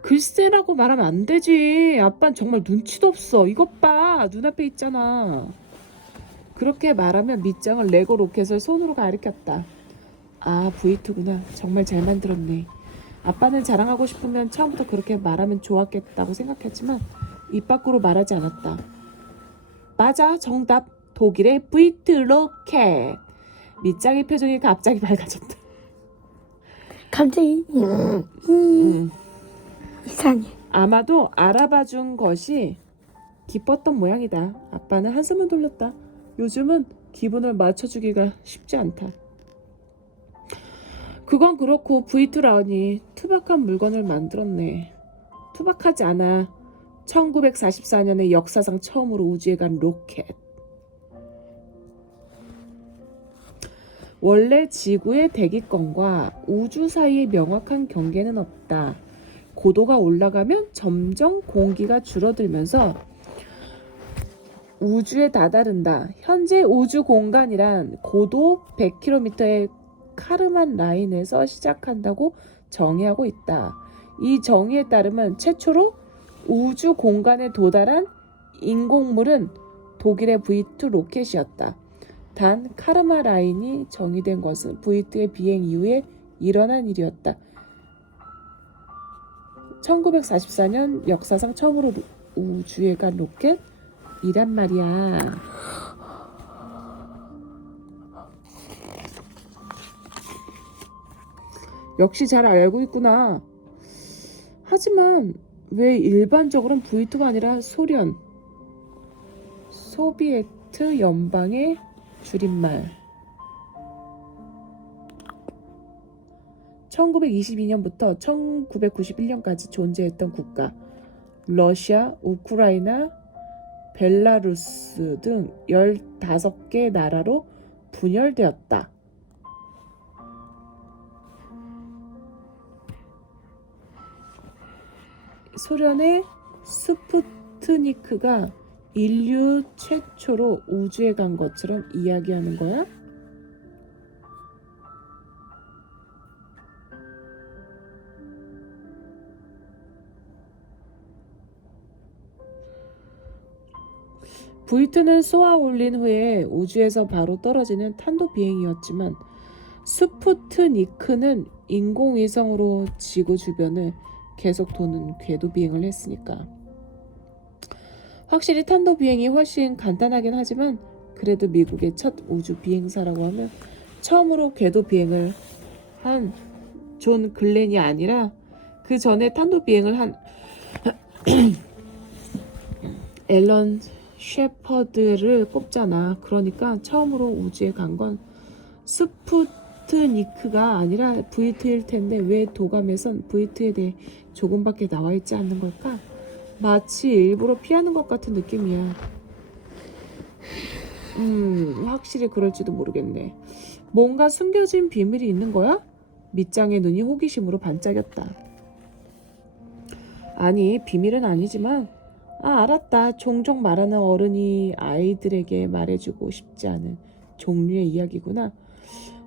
글쎄라고 말하면 안 되지. 아빠는 정말 눈치도 없어. 이것 봐. 눈앞에 있잖아. 그렇게 말하면 밑장을 레고 로켓을 손으로 가리켰다. 아, V2구나. 정말 잘 만들었네. 아빠는 자랑하고 싶으면 처음부터 그렇게 말하면 좋았겠다고 생각했지만 입 밖으로 말하지 않았다. 맞아, 정답. 독일의 V2 로켓. 밑장의 표정이 갑자기 밝아졌다. 갑자기 이상해. 아마도 알아봐준 것이 기뻤던 모양이다. 아빠는 한숨을 돌렸다. 요즘은 기분을 맞춰주기가 쉽지 않다. 그건 그렇고 V2 라운이 투박한 물건을 만들었네. 투박하지 않아. 1944년에 역사상 처음으로 우주에 간 로켓. 원래 지구의 대기권과 우주 사이의 명확한 경계는 없다. 고도가 올라가면 점점 공기가 줄어들면서 우주에 다다른다. 현재 우주 공간이란 고도 100km의 카르만 라인에서 시작한다고 정의하고 있다. 이 정의에 따르면 최초로 우주 공간에 도달한 인공물은 독일의 V2 로켓이었다. 단 카르마 라인이 정의된 것은 V2의 비행 이후에 일어난 일이었다. 1944년 역사상 처음으로 우주에 간 로켓이란 말이야. 역시 잘 알고 있구나. 하지만 왜 일반적으로는 V2가 아니라 소비에트 연방의 줄임말. 1922년부터 1991년까지 존재했던 국가 러시아, 우크라이나, 벨라루스 등 15개 나라로 분열되었다. 소련의 스푸트니크가 인류 최초로 우주에 간 것처럼 이야기하는 거야? V2는 쏘아 올린 후에 우주에서 바로 떨어지는 탄도 비행이었지만 스푸트니크는 인공위성으로 지구 주변을 계속 도는 궤도 비행을 했으니까. 확실히 탄도 비행이 훨씬 간단하긴 하지만 그래도 미국의 첫 우주 비행사라고 하면 처음으로 궤도 비행을 한 존 글렌이 아니라 그 전에 탄도 비행을 한 앨런 셰퍼드를 꼽잖아. 그러니까 처음으로 우주에 간 건 스푸트니크가 아니라 V2일 텐데 왜 도감에선 V2에 대해 조금밖에 나와 있지 않는 걸까? 마치 일부러 피하는 것 같은 느낌이야. 확실히 그럴지도 모르겠네. 뭔가 숨겨진 비밀이 있는 거야? 밑장의 눈이 호기심으로 반짝였다. 아니, 비밀은 아니지만 알았다. 종종 말하는 어른이 아이들에게 말해주고 싶지 않은 종류의 이야기구나.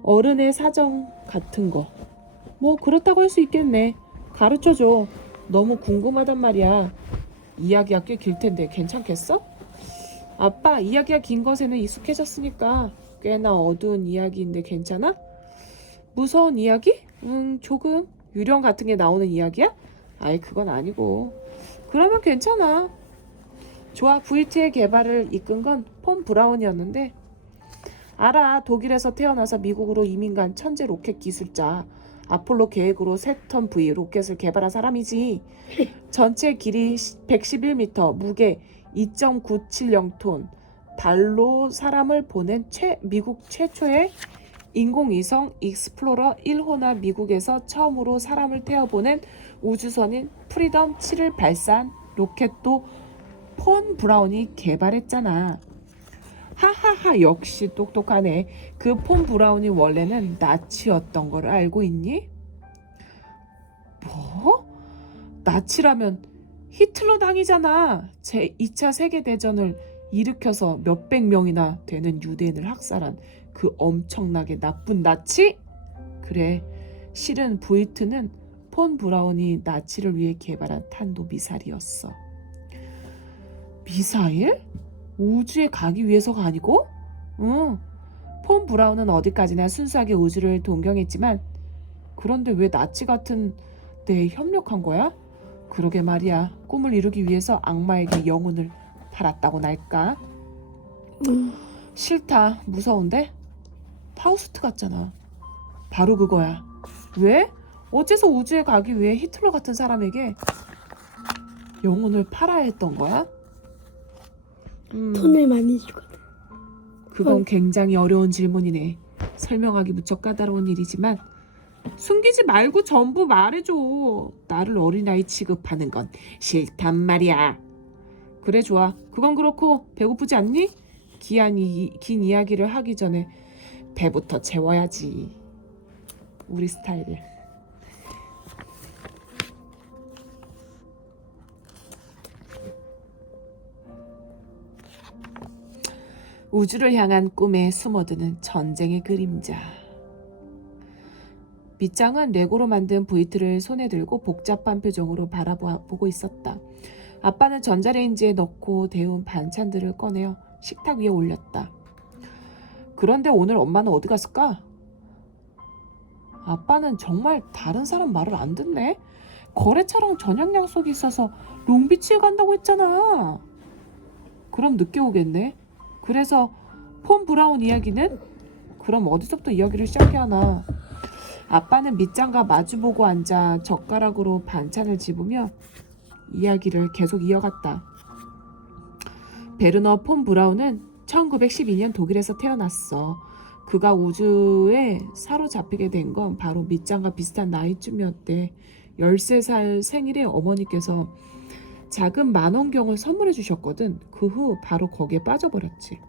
어른의 사정 같은 거. 뭐 그렇다고 할 수 있겠네. 가르쳐줘. 너무 궁금하단 말이야. 이야기가 꽤 길 텐데 괜찮겠어? 아빠, 이야기가 긴 것에는 익숙해졌으니까 꽤나 어두운 이야기인데 괜찮아? 무서운 이야기? 조금. 유령 같은 게 나오는 이야기야? 아이, 그건 아니고. 그러면 괜찮아. 좋아. VT의 개발을 이끈 건 폰 브라운이었는데 알아. 독일에서 태어나서 미국으로 이민 간 천재 로켓 기술자. 아폴로 계획으로 세턴 V 로켓을 개발한 사람이지. 전체 길이 111m, 무게 2.970톤. 달로 사람을 보낸 미국 최초의 인공위성 익스플로러 1호나 미국에서 처음으로 사람을 태워보낸 우주선인 프리덤 7을 발사한 로켓도 폰 브라운이 개발했잖아. 하하하, 역시 똑똑하네. 그 폰 브라운이 원래는 나치였던 걸 알고 있니? 뭐? 나치라면 히틀러 당이잖아. 제2차 세계대전을 일으켜서 몇백 명이나 되는 유대인을 학살한 그 엄청나게 나쁜 나치? 그래, 실은 VT는 폰 브라운이 나치를 위해 개발한 탄도미사일이었어. 미사일? 우주에 가기 위해서가 아니고? 응. 폰 브라운은 어디까지나 순수하게 우주를 동경했지만 그런데 왜 나치 같은 데에 협력한 거야? 그러게 말이야. 꿈을 이루기 위해서 악마에게 영혼을 팔았다고 날까? 싫다. 무서운데? 파우스트 같잖아. 바로 그거야. 왜? 어째서 우주에 가기 위해 히틀러 같은 사람에게 영혼을 팔아야 했던 거야? 돈을 많이 주거든. 그건 굉장히 어려운 질문이네. 설명하기 무척 까다로운 일이지만 숨기지 말고 전부 말해줘. 나를 어린아이 취급하는 건 싫단 말이야. 그래, 좋아. 그건 그렇고 배고프지 않니? 긴 이야기를 하기 전에 배부터 채워야지. 우리 스타일. 우주를 향한 꿈에 숨어드는 전쟁의 그림자. 밑장은 레고로 만든 VT를 손에 들고 복잡한 표정으로 바라보고 있었다. 아빠는 전자레인지에 넣고 데운 반찬들을 꺼내어 식탁 위에 올렸다. 그런데 오늘 엄마는 어디 갔을까? 아빠는 정말 다른 사람 말을 안 듣네. 거래처랑 저녁 약속이 있어서 롱비치에 간다고 했잖아. 그럼 늦게 오겠네. 그래서 폰 브라운 이야기는? 그럼 어디서부터 이야기를 시작해야 하나. 아빠는 밑장과 마주보고 앉아 젓가락으로 반찬을 집으며 이야기를 계속 이어갔다. 베르너 폰 브라운은 1912년 독일에서 태어났어. 그가 우주에 사로잡히게 된 건 바로 밑장과 비슷한 나이쯤이었대. 13살 생일에 어머니께서 작은 만원경을 선물해 주셨거든. 그 후 바로 거기에 빠져버렸지.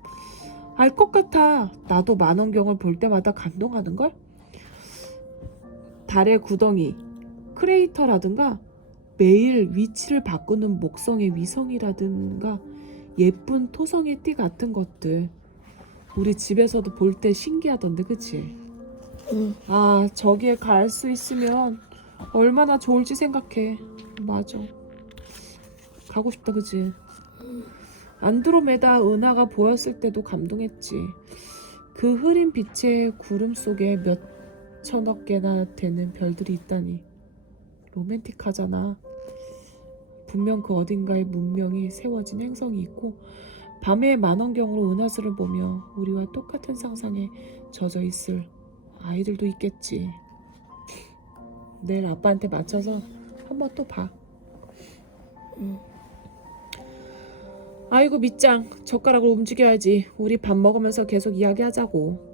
알 것 같아. 나도 만원경을 볼 때마다 감동하는걸? 달의 구덩이, 크레이터라든가 매일 위치를 바꾸는 목성의 위성이라든가 예쁜 토성의 띠 같은 것들. 우리 집에서도 볼 때 신기하던데, 그치? 아, 저기에 갈 수 있으면 얼마나 좋을지 생각해. 맞아. 가고 싶다, 그치? 안드로메다 은하가 보였을 때도 감동했지. 그 흐린 빛의 구름 속에 몇 천억 개나 되는 별들이 있다니. 로맨틱하잖아. 분명 그 어딘가에 문명이 세워진 행성이 있고 밤에 만원경으로 은하수를 보며 우리와 똑같은 상상에 젖어 있을 아이들도 있겠지. 내일 아빠한테 맞춰서 한번 또 봐. 아이고 밑장, 젓가락을 움직여야지. 우리 밥 먹으면서 계속 이야기하자고.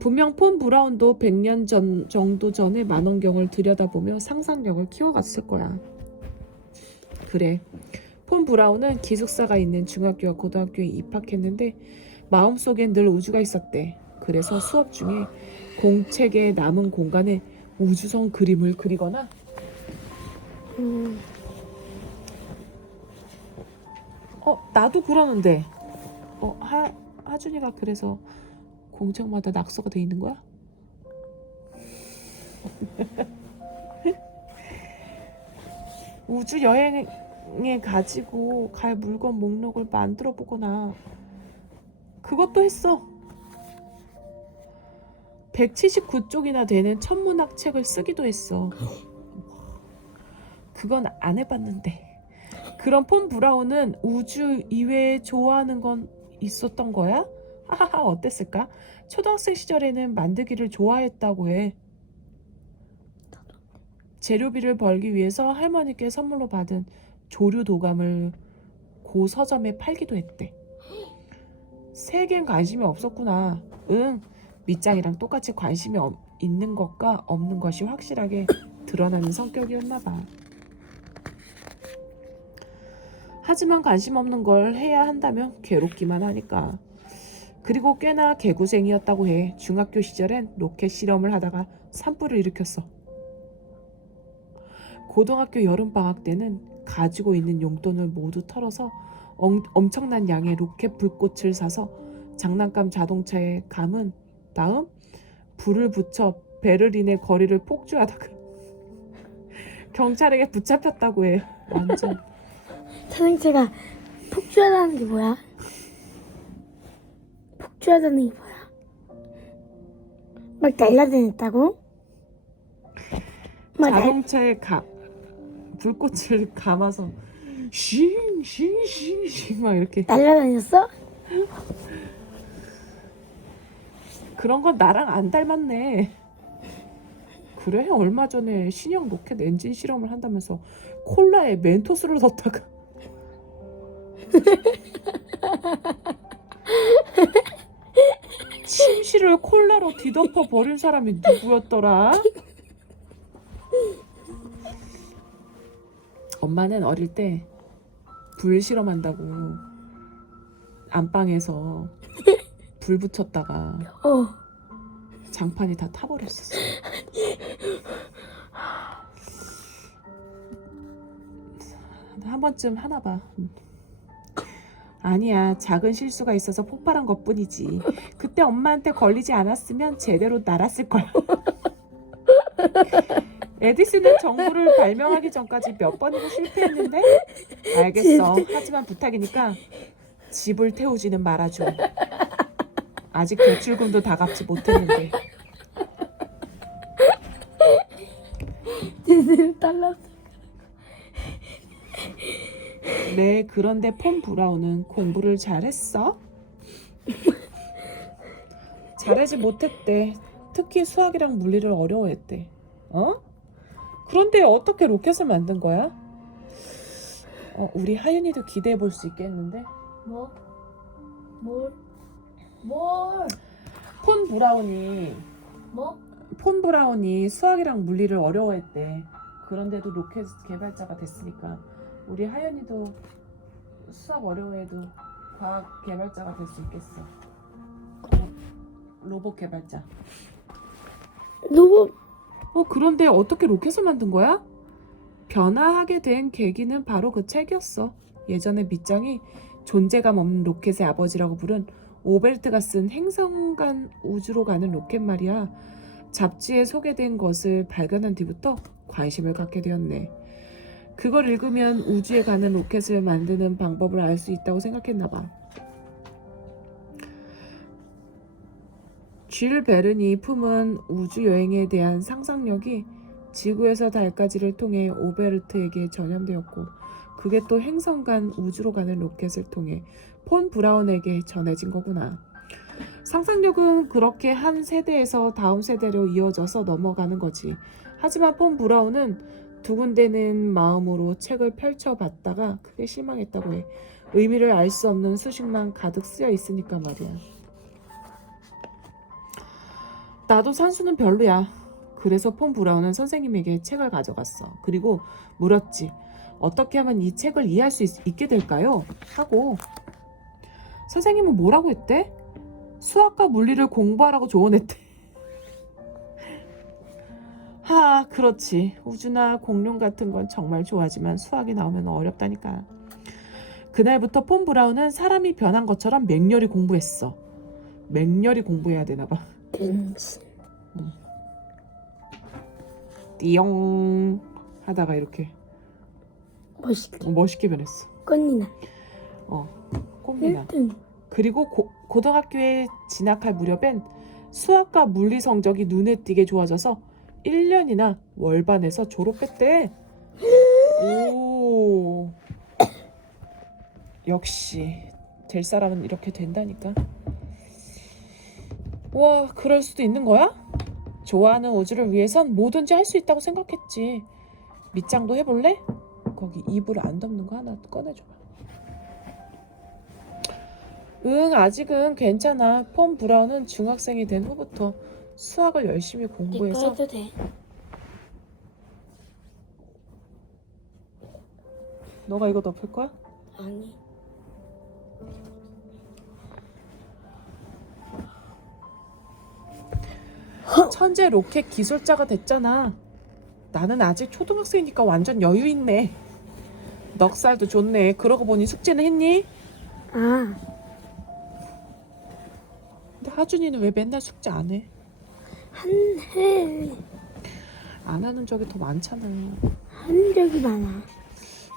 분명 폰 브라운도 100년 정도 전에 만원경을 들여다보며 상상력을 키워갔을 거야. 그래, 폰 브라운은 기숙사가 있는 중학교와 고등학교에 입학했는데 마음속엔 늘 우주가 있었대. 그래서 수업 중에 공책에 남은 공간에 우주선 그림을 그리거나 나도 그러는데 하준이가 그래서 공책마다 낙서가 돼 있는 거야? 우주 여행에 가지고 갈 물건 목록을 만들어 보거나 그것도 했어. 179쪽이나 되는 천문학 책을 쓰기도 했어. 그건 안 해봤는데 그럼 폰 브라운은 우주 이외에 좋아하는 건 있었던 거야? 하하하 어땠을까? 초등학생 시절에는 만들기를 좋아했다고 해. 재료비를 벌기 위해서 할머니께 선물로 받은 조류 도감을 고 서점에 팔기도 했대. 세계엔 관심이 없었구나. 응, 밑장이랑 똑같이 관심이 있는 것과 없는 것이 확실하게 드러나는 성격이었나 봐. 하지만 관심 없는 걸 해야 한다면 괴롭기만 하니까. 그리고 꽤나 개구쟁이였다고 해. 중학교 시절엔 로켓 실험을 하다가 산불을 일으켰어. 고등학교 여름방학 때는 가지고 있는 용돈을 모두 털어서 엄청난 양의 로켓 불꽃을 사서 장난감 자동차에 감은 다음 불을 붙여 베를린의 거리를 폭주하다가 경찰에게 붙잡혔다고 해. 완전. 자동차가 폭주하다는 게 뭐야? 폭주하다는 게 뭐야? 막 날라다녔다고? 막 자동차에 불꽃을 감아서 싱싱싱싱 막 이렇게. 날라다녔어? 그런 건 나랑 안 닮았네. 그래? 얼마 전에 신형 로켓 엔진 실험을 한다면서 콜라에 멘토스를 넣었다가 침실을 콜라로 뒤덮어 버린 사람이 누구였더라? 엄마는 어릴 때 불 실험한다고 안방에서 불 붙였다가 장판이 다 타버렸었어. 한 번쯤 하나 봐. 아니야, 작은 실수가 있어서 폭발한 것뿐이지. 그때 엄마한테 걸리지 않았으면 제대로 날았을 거야. 에디슨은 정보를 발명하기 전까지 몇 번이고 실패했는데? 알겠어. 하지만 부탁이니까 집을 태우지는 말아줘. 아직 대출금도 다 갚지 못했는데. 제대로 달랐어. 네, 그런데 폰 브라운은 공부를 잘했어? 잘하지 못했대. 특히 수학이랑 물리를 어려워했대. 어? 그런데 어떻게 로켓을 만든 거야? 우리 하윤이도 기대해 볼 수 있겠는데? 뭐? 뭘? 폰 브라운이 뭐? 폰 브라운이 수학이랑 물리를 어려워했대. 그런데도 로켓 개발자가 됐으니까 우리 하윤이도 수학 어려워해도 과학 개발자가 될 수 있겠어. 로봇 개발자. 로봇. 그런데 어떻게 로켓을 만든 거야? 변화하게 된 계기는 바로 그 책이었어. 예전에 밑장이 존재감 없는 로켓의 아버지라고 부른 오베르트가 쓴 행성 간 우주로 가는 로켓 말이야. 잡지에 소개된 것을 발견한 뒤부터 관심을 갖게 되었네. 그걸 읽으면 우주에 가는 로켓을 만드는 방법을 알 수 있다고 생각했나 봐. 쥘 베른이 품은 우주 여행에 대한 상상력이 지구에서 달까지를 통해 오베르트에게 전염되었고, 그게 또 행성 간 우주로 가는 로켓을 통해 폰 브라운에게 전해진 거구나. 상상력은 그렇게 한 세대에서 다음 세대로 이어져서 넘어가는 거지. 하지만 폰 브라운은 두근대는 마음으로 책을 펼쳐봤다가 크게 실망했다고 해. 의미를 알 수 없는 수식만 가득 쓰여 있으니까 말이야. 나도 산수는 별로야. 그래서 폰 브라운은 선생님에게 책을 가져갔어. 그리고 물었지. 어떻게 하면 이 책을 이해할 수 있게 될까요? 하고. 선생님은 뭐라고 했대? 수학과 물리를 공부하라고 조언했대. 그렇지. 우주나 공룡 같은 건 정말 좋아하지만 수학이 나오면 어렵다니까. 그날부터 폰 브라운은 사람이 변한 것처럼 맹렬히 공부했어. 맹렬히 공부해야 되나 봐. 띠용 하다가 이렇게 멋있게 변했어. 꽃이나. 꽃미나. 그리고 고등학교에 진학할 무렵엔 수학과 물리 성적이 눈에 띄게 좋아져서 1년이나 월반에서 졸업했대. 오. 역시 될 사람은 이렇게 된다니까. 와, 그럴 수도 있는 거야? 좋아하는 우주를 위해선 뭐든지 할 수 있다고 생각했지. 밑장도 해볼래? 거기 이불 안 덮는 거 하나 꺼내줘봐. 응, 아직은 괜찮아. 폰 브라운은 중학생이 된 후부터 수학을 열심히 이거 공부해서 해도 돼. 너가 이거 덮을 거야? 아니. 천재 로켓 기술자가 됐잖아. 나는 아직 초등학생이니까 완전 여유 있네. 넉살도 좋네. 그러고 보니 숙제는 했니? 아, 근데 하준이는 왜 맨날 숙제 안 해? 해. 안 하는 적이 더 많잖아. 한 적이 많아.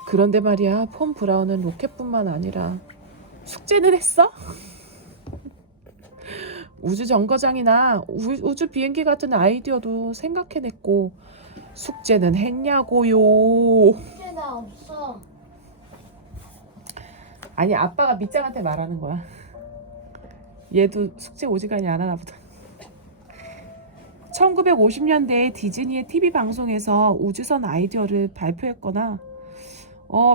그런데 말이야, 폰 브라운은 로켓뿐만 아니라 숙제는 했어? 우주 정거장이나 우주 비행기 같은 아이디어도 생각해냈고 숙제는 했냐고요. 숙제 나 없어. 아니, 아빠가 밑장한테 말하는 거야. 얘도 숙제 오지간히 안 하나 보다. 1950년대에 디즈니의 TV 방송에서 우주선 아이디어를 발표했거나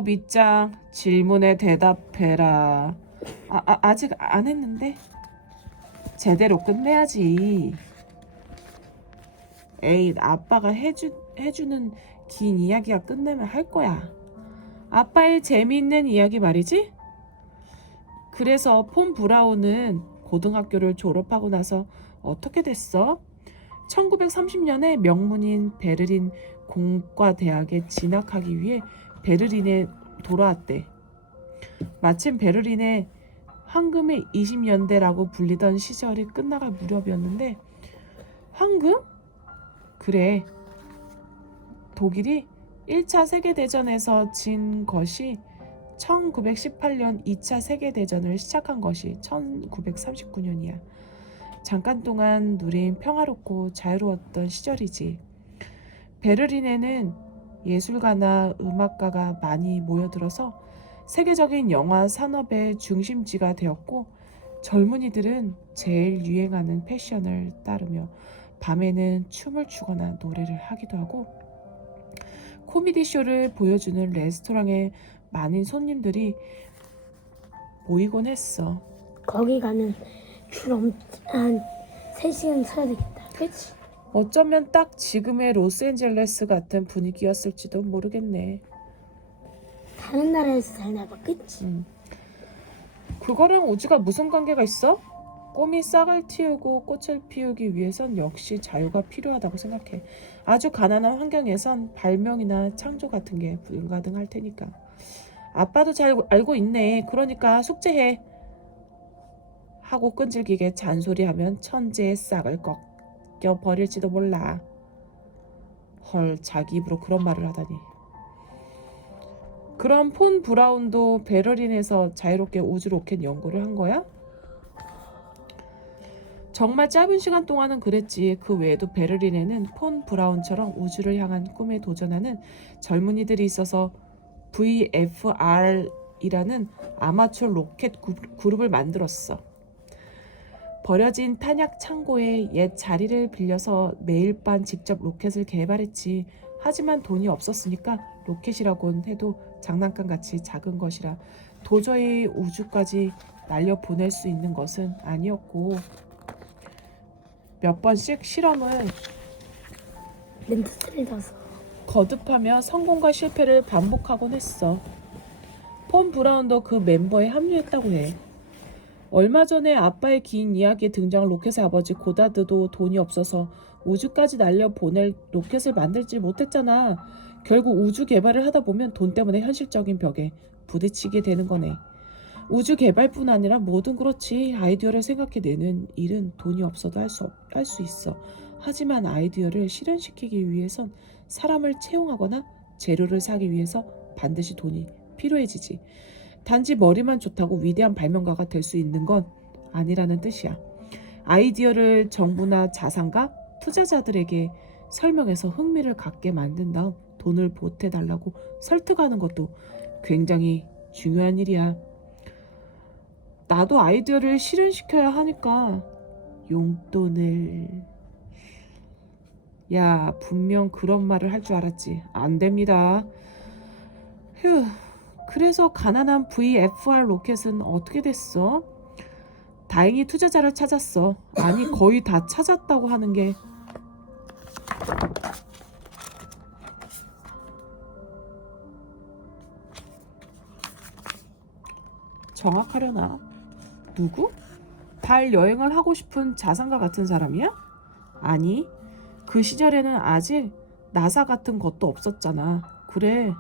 밑장 질문에 대답해라. 아직 안 했는데 제대로 끝내야지. 에이, 아빠가 해주는 긴 이야기가 끝내면 할 거야. 아빠의 재미있는 이야기 말이지? 그래서 폰 브라운은 고등학교를 졸업하고 나서 어떻게 됐어? 1930년에 명문인 베를린 공과대학에 진학하기 위해 베를린에 돌아왔대. 마침 베를린의 황금의 20년대라고 불리던 시절이 끝나갈 무렵이었는데 황금? 그래. 독일이 1차 세계대전에서 진 것이 1918년 2차 세계대전을 시작한 것이 1939년이야. 잠깐 동안 누린 평화롭고 자유로웠던 시절이지. 베를린에는 예술가나 음악가가 많이 모여들어서 세계적인 영화 산업의 중심지가 되었고 젊은이들은 제일 유행하는 패션을 따르며 밤에는 춤을 추거나 노래를 하기도 하고 코미디 쇼를 보여주는 레스토랑에 많은 손님들이 모이곤 했어. 거기 가면 줄 한 3시간 서야 되겠다. 그치? 어쩌면 딱 지금의 로스앤젤레스 같은 분위기였을지도 모르겠네. 다른 나라에서 살나 봐. 그치? 그거랑 우주가 무슨 관계가 있어? 꿈이 싹을 틔우고 꽃을 피우기 위해선 역시 자유가 필요하다고 생각해. 아주 가난한 환경에선 발명이나 창조 같은 게 불가능할 테니까. 아빠도 잘 알고 있네. 그러니까 숙제해. 하고 끈질기게 잔소리하면 천재의 싹을 꺾여 버릴지도 몰라. 헐, 자기 입으로 그런 말을 하다니. 그럼 폰 브라운도 베를린에서 자유롭게 우주 로켓 연구를 한 거야? 정말 짧은 시간 동안은 그랬지. 그 외에도 베를린에는 폰 브라운처럼 우주를 향한 꿈에 도전하는 젊은이들이 있어서 VFR이라는 아마추어 로켓 그룹을 만들었어. 버려진 탄약 창고에 옛 자리를 빌려서 매일 밤 직접 로켓을 개발했지. 하지만 돈이 없었으니까 로켓이라곤 해도 장난감같이 작은 것이라 도저히 우주까지 날려보낼 수 있는 것은 아니었고 몇 번씩 실험을 렌트를 둬서 거듭하며 성공과 실패를 반복하곤 했어. 폰 브라운도 그 멤버에 합류했다고 해. 얼마 전에 아빠의 긴 이야기에 등장한 로켓의 아버지 고다드도 돈이 없어서 우주까지 날려보낼 로켓을 만들지 못했잖아. 결국 우주 개발을 하다 보면 돈 때문에 현실적인 벽에 부딪히게 되는 거네. 우주 개발뿐 아니라 뭐든 그렇지. 아이디어를 생각해내는 일은 돈이 없어도 할 수 있어. 하지만 아이디어를 실현시키기 위해선 사람을 채용하거나 재료를 사기 위해서 반드시 돈이 필요해지지. 단지 머리만 좋다고 위대한 발명가가 될 수 있는 건 아니라는 뜻이야. 아이디어를 정부나 자산가, 투자자들에게 설명해서 흥미를 갖게 만든 다음 돈을 보태달라고 설득하는 것도 굉장히 중요한 일이야. 나도 아이디어를 실현시켜야 하니까 용돈을. 야, 분명 그런 말을 할 줄 알았지. 안 됩니다. 휴, 그래서 가난한 VFR 로켓은 어떻게 됐어? 다행히 투자자를 찾았어. 아니, 거의 다 찾았다고 하는 게. 정확하려나? 누구? 달 여행을 하고 싶은 자산가 같은 사람이야? 아니, 그 시절에는 아직 나사 같은 것도 없었잖아. 그래.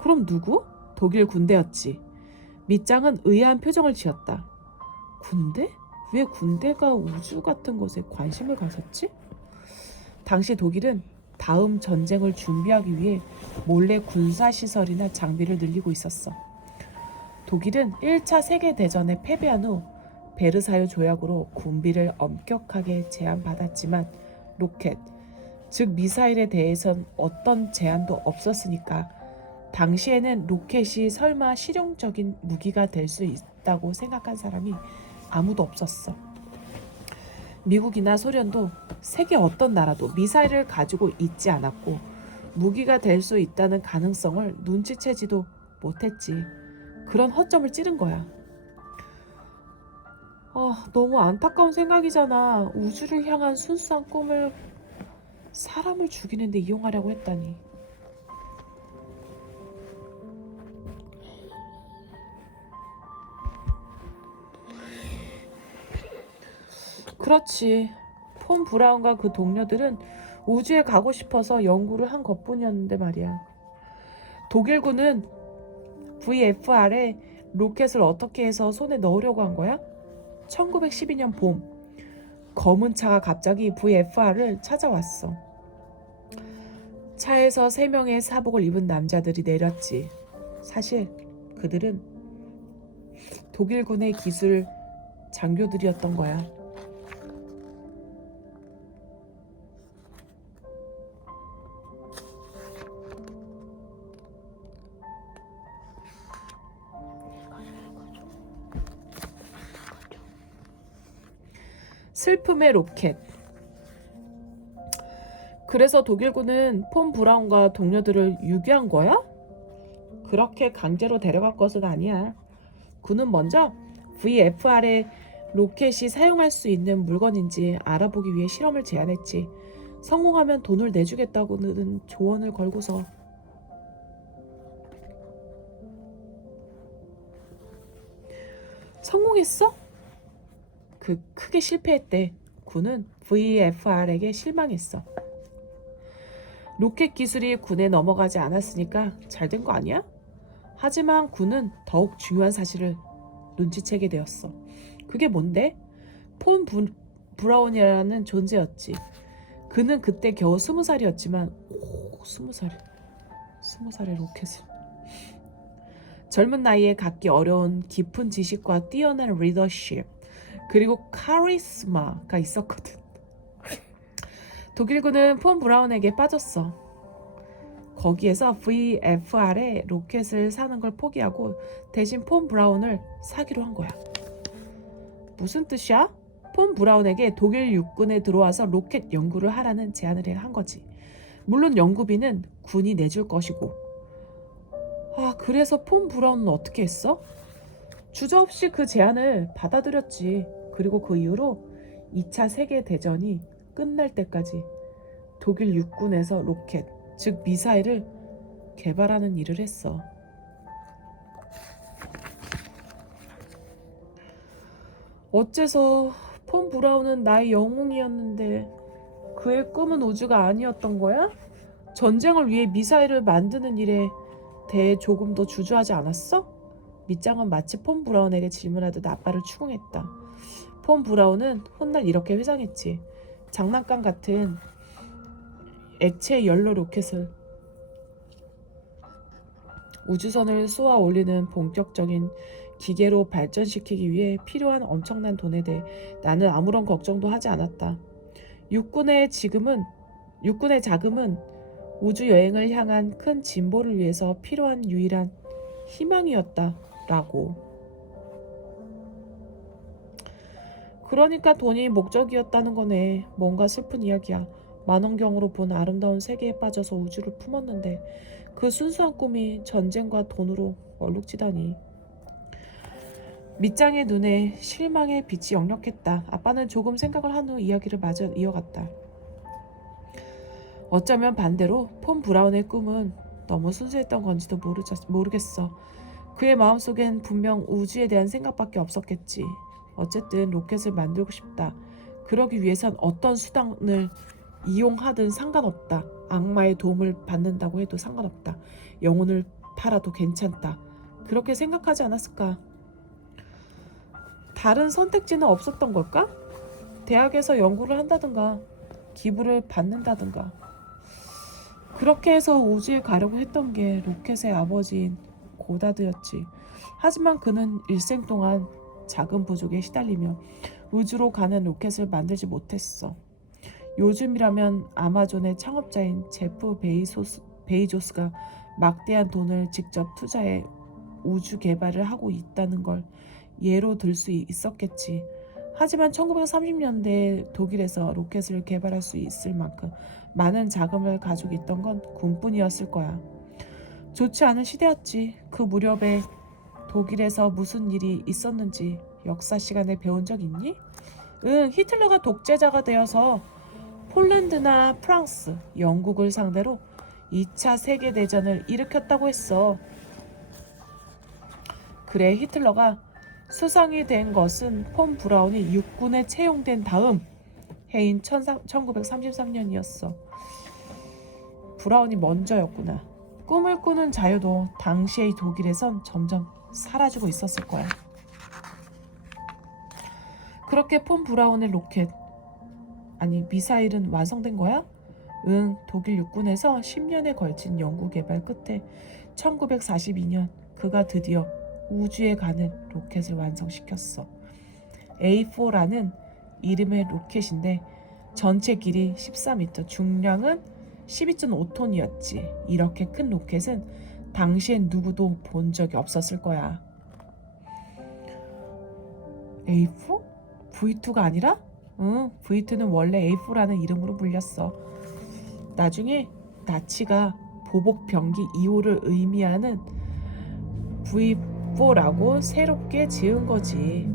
그럼 누구? 독일 군대였지. 밑장은 의아한 표정을 지었다. 군대? 왜 군대가 우주 같은 것에 관심을 가졌지? 당시 독일은 다음 전쟁을 준비하기 위해 몰래 군사시설이나 장비를 늘리고 있었어. 독일은 1차 세계대전에 패배한 후 베르사유 조약으로 군비를 엄격하게 제한받았지만 로켓, 즉 미사일에 대해선 어떤 제한도 없었으니까 당시에는 로켓이 설마 실용적인 무기가 될 수 있다고 생각한 사람이 아무도 없었어. 미국이나 소련도 세계 어떤 나라도 미사일을 가지고 있지 않았고 무기가 될 수 있다는 가능성을 눈치채지도 못했지. 그런 허점을 찌른 거야. 너무 안타까운 생각이잖아. 우주를 향한 순수한 꿈을 사람을 죽이는 데 이용하려고 했다니. 그렇지. 폰 브라운과 그 동료들은 우주에 가고 싶어서 연구를 한 것뿐이었는데 말이야. 독일군은 VFR에 로켓을 어떻게 해서 손에 넣으려고 한 거야? 1912년 봄, 검은 차가 갑자기 VFR을 찾아왔어. 차에서 3명의 사복을 입은 남자들이 내렸지. 사실 그들은 독일군의 기술 장교들이었던 거야. 슬픔의 로켓. 그래서 독일군은 폰 브라운과 동료들을 유기한 거야? 그렇게 강제로 데려갈 것은 아니야. 군은 먼저 VFR에 로켓이 사용할 수 있는 물건인지 알아보기 위해 실험을 제안했지. 성공하면 돈을 내주겠다고는 조언을 걸고서. 성공했어? 크게 실패했대. 군은 VFR에게 실망했어. 로켓 기술이 군에 넘어가지 않았으니까 잘 된 거 아니야? 하지만 군은 더욱 중요한 사실을 눈치채게 되었어. 그게 뭔데? 폰 브라운이라는 존재였지. 그는 그때 겨우 20살이었지만 20살의 로켓을. 젊은 나이에 갖기 어려운 깊은 지식과 뛰어난 리더십, 그리고 카리스마가 있었거든. 독일군은 폰 브라운에게 빠졌어. 거기에서 VFR에 로켓을 사는 걸 포기하고 대신 폰 브라운을 사기로 한 거야. 무슨 뜻이야? 폰 브라운에게 독일 육군에 들어와서 로켓 연구를 하라는 제안을 한 거지. 물론 연구비는 군이 내줄 것이고. 그래서 폰 브라운은 어떻게 했어? 주저없이 그 제안을 받아들였지. 그리고 그 이후로 2차 세계대전이 끝날 때까지 독일 육군에서 로켓, 즉 미사일을 개발하는 일을 했어. 어째서 폰 브라운은 나의 영웅이었는데 그의 꿈은 우주가 아니었던 거야? 전쟁을 위해 미사일을 만드는 일에 대해 조금 더 주저하지 않았어? 밑장은 마치 폰 브라운에게 질문하듯 아빠를 추궁했다. 폰 브라운은 훗날 이렇게 회상했지. 장난감 같은 액체 연료 로켓을 우주선을 쏘아 올리는 본격적인 기계로 발전시키기 위해 필요한 엄청난 돈에 대해 나는 아무런 걱정도 하지 않았다. 육군의 자금은 우주 여행을 향한 큰 진보를 위해서 필요한 유일한 희망이었다라고. 그러니까 돈이 목적이었다는 거네. 뭔가 슬픈 이야기야. 만원경으로 본 아름다운 세계에 빠져서 우주를 품었는데 그 순수한 꿈이 전쟁과 돈으로 얼룩지다니. 밑장의 눈에 실망의 빛이 역력했다. 아빠는 조금 생각을 한 후 이야기를 마저 이어갔다. 어쩌면 반대로 폰 브라운의 꿈은 너무 순수했던 건지도 모르겠어. 그의 마음속엔 분명 우주에 대한 생각밖에 없었겠지. 어쨌든 로켓을 만들고 싶다. 그러기 위해선 어떤 수단을 이용하든 상관없다. 악마의 도움을 받는다고 해도 상관없다. 영혼을 팔아도 괜찮다. 그렇게 생각하지 않았을까? 다른 선택지는 없었던 걸까? 대학에서 연구를 한다든가 기부를 받는다든가. 그렇게 해서 우주에 가려고 했던 게 로켓의 아버지인 고다드였지. 하지만 그는 일생 동안 작은 부족에 시달리며 우주로 가는 로켓을 만들지 못했어. 요즘이라면 아마존의 창업자인 제프 베이조스가 막대한 돈을 직접 투자해 우주 개발을 하고 있다는 걸 예로 들 수 있었겠지. 하지만 1930년대 독일에서 로켓을 개발할 수 있을 만큼 많은 자금을 가지고 있던 건 군뿐이었을 거야. 좋지 않은 시대였지. 그 무렵에 독일에서 무슨 일이 있었는지 역사 시간에 배운 적 있니? 응, 히틀러가 독재자가 되어서 폴란드나 프랑스, 영국을 상대로 2차 세계대전을 일으켰다고 했어. 그래, 히틀러가 수상이 된 것은 폰 브라운이 육군에 채용된 다음 해인 1933년이었어. 브라운이 먼저였구나. 꿈을 꾸는 자유도 당시의 독일에선 점점 사라지고 있었을 거야. 그렇게 폰 브라운의 미사일은 완성된 거야? 응, 독일 육군에서 10년에 걸친 연구 개발 끝에 1942년 그가 드디어 우주에 가는 로켓을 완성시켰어. A4라는 이름의 로켓인데 전체 길이 14m, 중량은 12.5톤이었지. 이렇게 큰 로켓은 당시엔 누구도 본 적이 없었을 거야. A4? V2가 아니라? 응, V2는 원래 A4라는 이름으로 불렸어. 나중에 나치가 보복 병기 2호를 의미하는 V4라고 새롭게 지은 거지.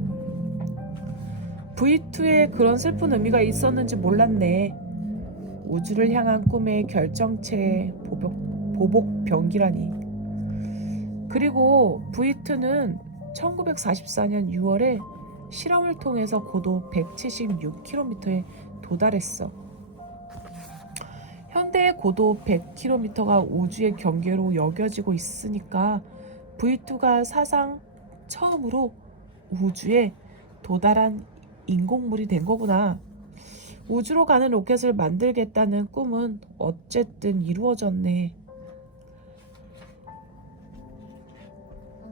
V2에 그런 슬픈 의미가 있었는지 몰랐네. 우주를 향한 꿈의 결정체의 보복 병기라니. 그리고 V2는 1944년 6월에 실험을 통해서 고도 176km에 도달했어. 현대의 고도 100km가 우주의 경계로 여겨지고 있으니까 V2가 사상 처음으로 우주에 도달한 인공물이 된 거구나. 우주로 가는 로켓을 만들겠다는 꿈은 어쨌든 이루어졌네.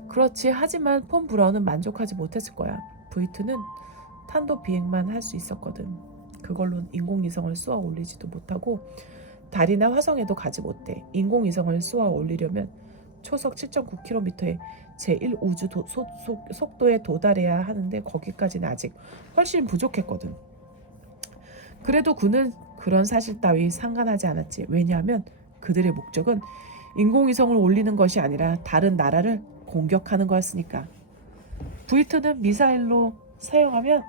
그렇지. 하지만 폰 브라운은 만족하지 못했을 거야. V2는 탄도 비행만 할 수 있었거든. 그걸로 인공위성을 쏘아 올리지도 못하고 달이나 화성에도 가지 못해. 인공위성을 쏘아 올리려면 초속 7.9km의 제1우주 속도에 도달해야 하는데 거기까지는 아직 훨씬 부족했거든. 그래도 그는 그런 사실 따위 상관하지 않았지. 왜냐하면 그들의 목적은 인공위성을 올리는 것이 아니라 다른 나라를 공격하는 거였으니까. V2는 미사일로 사용하면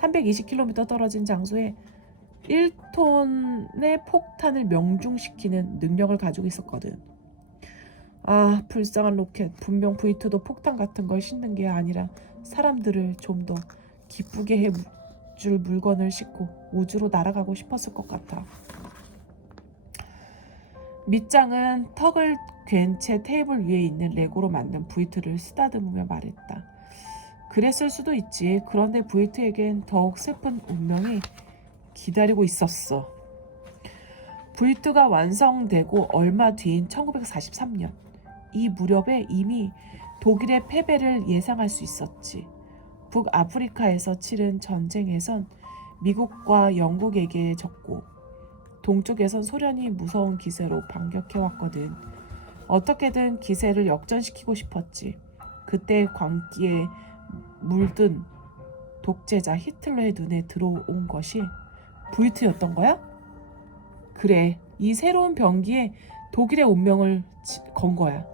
320km 떨어진 장소에 1톤의 폭탄을 명중시키는 능력을 가지고 있었거든. 아, 불쌍한 로켓. 분명 V2도 폭탄 같은 걸 싣는 게 아니라 사람들을 좀 더 기쁘게 해줄 물건을 싣고 우주로 날아가고 싶었을 것 같아. 밑장은 턱을 괜 채 테이블 위에 있는 레고로 만든 V2를 쓰다듬으며 말했다. 그랬을 수도 있지. 그런데 V2에겐 더욱 슬픈 운명이 기다리고 있었어. V2가 완성되고 얼마 뒤인 1943년, 이 무렵에 이미 독일의 패배를 예상할 수 있었지. 북아프리카에서 치른 전쟁에선 미국과 영국에게 졌고 동쪽에선 소련이 무서운 기세로 반격해왔거든. 어떻게든 기세를 역전시키고 싶었지. 그때 광기에 물든 독재자 히틀러의 눈에 들어온 것이 부이트였던 거야? 그래, 이 새로운 병기에 독일의 운명을 건 거야.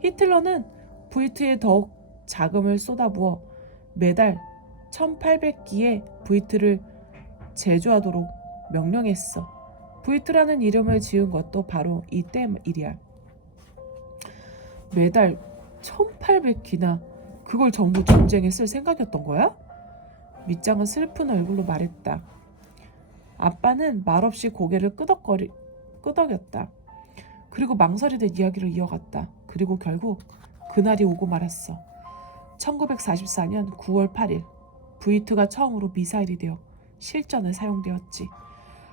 히틀러는 부이트에 더욱 자금을 쏟아부어 매달 1800기의 부이트를 제조하도록 명령했어. 부이트라는 이름을 지은 것도 바로 이때 일이야. 매달 1800기나 그걸 전부 전쟁에 쓸 생각이었던 거야? 밑장은 슬픈 얼굴로 말했다. 아빠는 말없이 고개를 끄덕였다. 그리고 망설이듯 이야기를 이어갔다. 그리고 결국 그날이 오고 말았어. 1944년 9월 8일 부이트가 처음으로 미사일이 되어 실전에 사용되었지.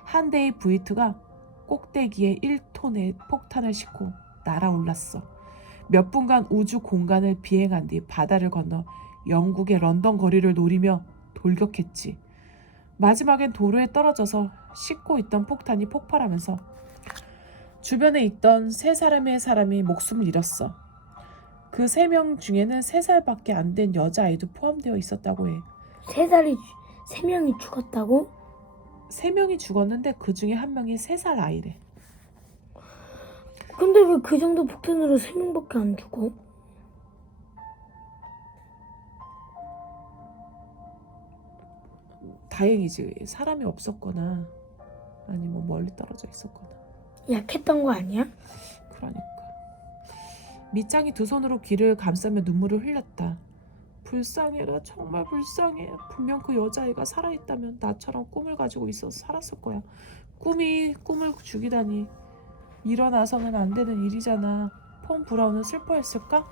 한 대의 부이트가 꼭대기에 1톤의 폭탄을 싣고 날아올랐어. 몇 분간 우주 공간을 비행한 뒤 바다를 건너 영국의 런던 거리를 노리며 돌격했지. 마지막엔 도로에 떨어져서 싣고 있던 폭탄이 폭발하면서 주변에 있던 세 사람이 목숨을 잃었어. 그 3명 중에는 3살밖에 안 된 여자아이도 포함되어 있었다고 해. 3명이 죽었다고? 3명이 죽었는데 그 중에 한 명이 3살 아이래. 근데 왜 그 정도 폭탄으로 3명밖에 안 죽어? 다행이지. 사람이 없었거나 아니면 멀리 떨어져 있었거나. 약했던 거 아니야? 그러니까. 밑장이 두 손으로 귀를 감싸며 눈물을 흘렸다. 불쌍해라. 정말 불쌍해. 분명 그 여자아이가 살아있다면 나처럼 꿈을 가지고 있어서 살았을 거야. 꿈이 꿈을 죽이다니. 일어나서는 안 되는 일이잖아. 폰 브라운은 슬퍼했을까?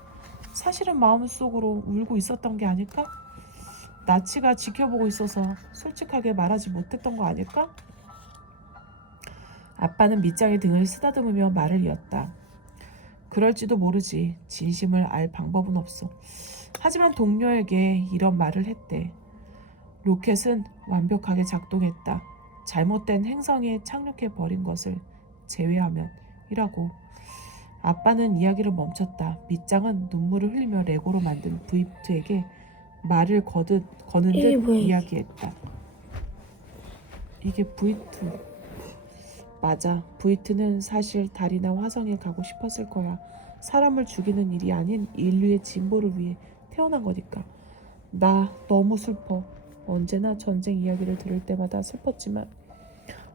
사실은 마음속으로 울고 있었던 게 아닐까? 나치가 지켜보고 있어서 솔직하게 말하지 못했던 거 아닐까? 아빠는 밑장의 등을 쓰다듬으며 말을 이었다. 그럴지도 모르지. 진심을 알 방법은 없어. 하지만 동료에게 이런 말을 했대. 로켓은 완벽하게 작동했다. 잘못된 행성에 착륙해버린 것을 제외하면 이라고. 아빠는 이야기를 멈췄다. 밑장은 눈물을 흘리며 레고로 만든 부이트에게 말을 거는 듯 이야기했다. 이게 부이트. 맞아. 부이트는 사실 달이나 화성에 가고 싶었을 거야. 사람을 죽이는 일이 아닌 인류의 진보를 위해 태어난 거니까. 나 너무 슬퍼. 언제나 전쟁 이야기를 들을 때마다 슬펐지만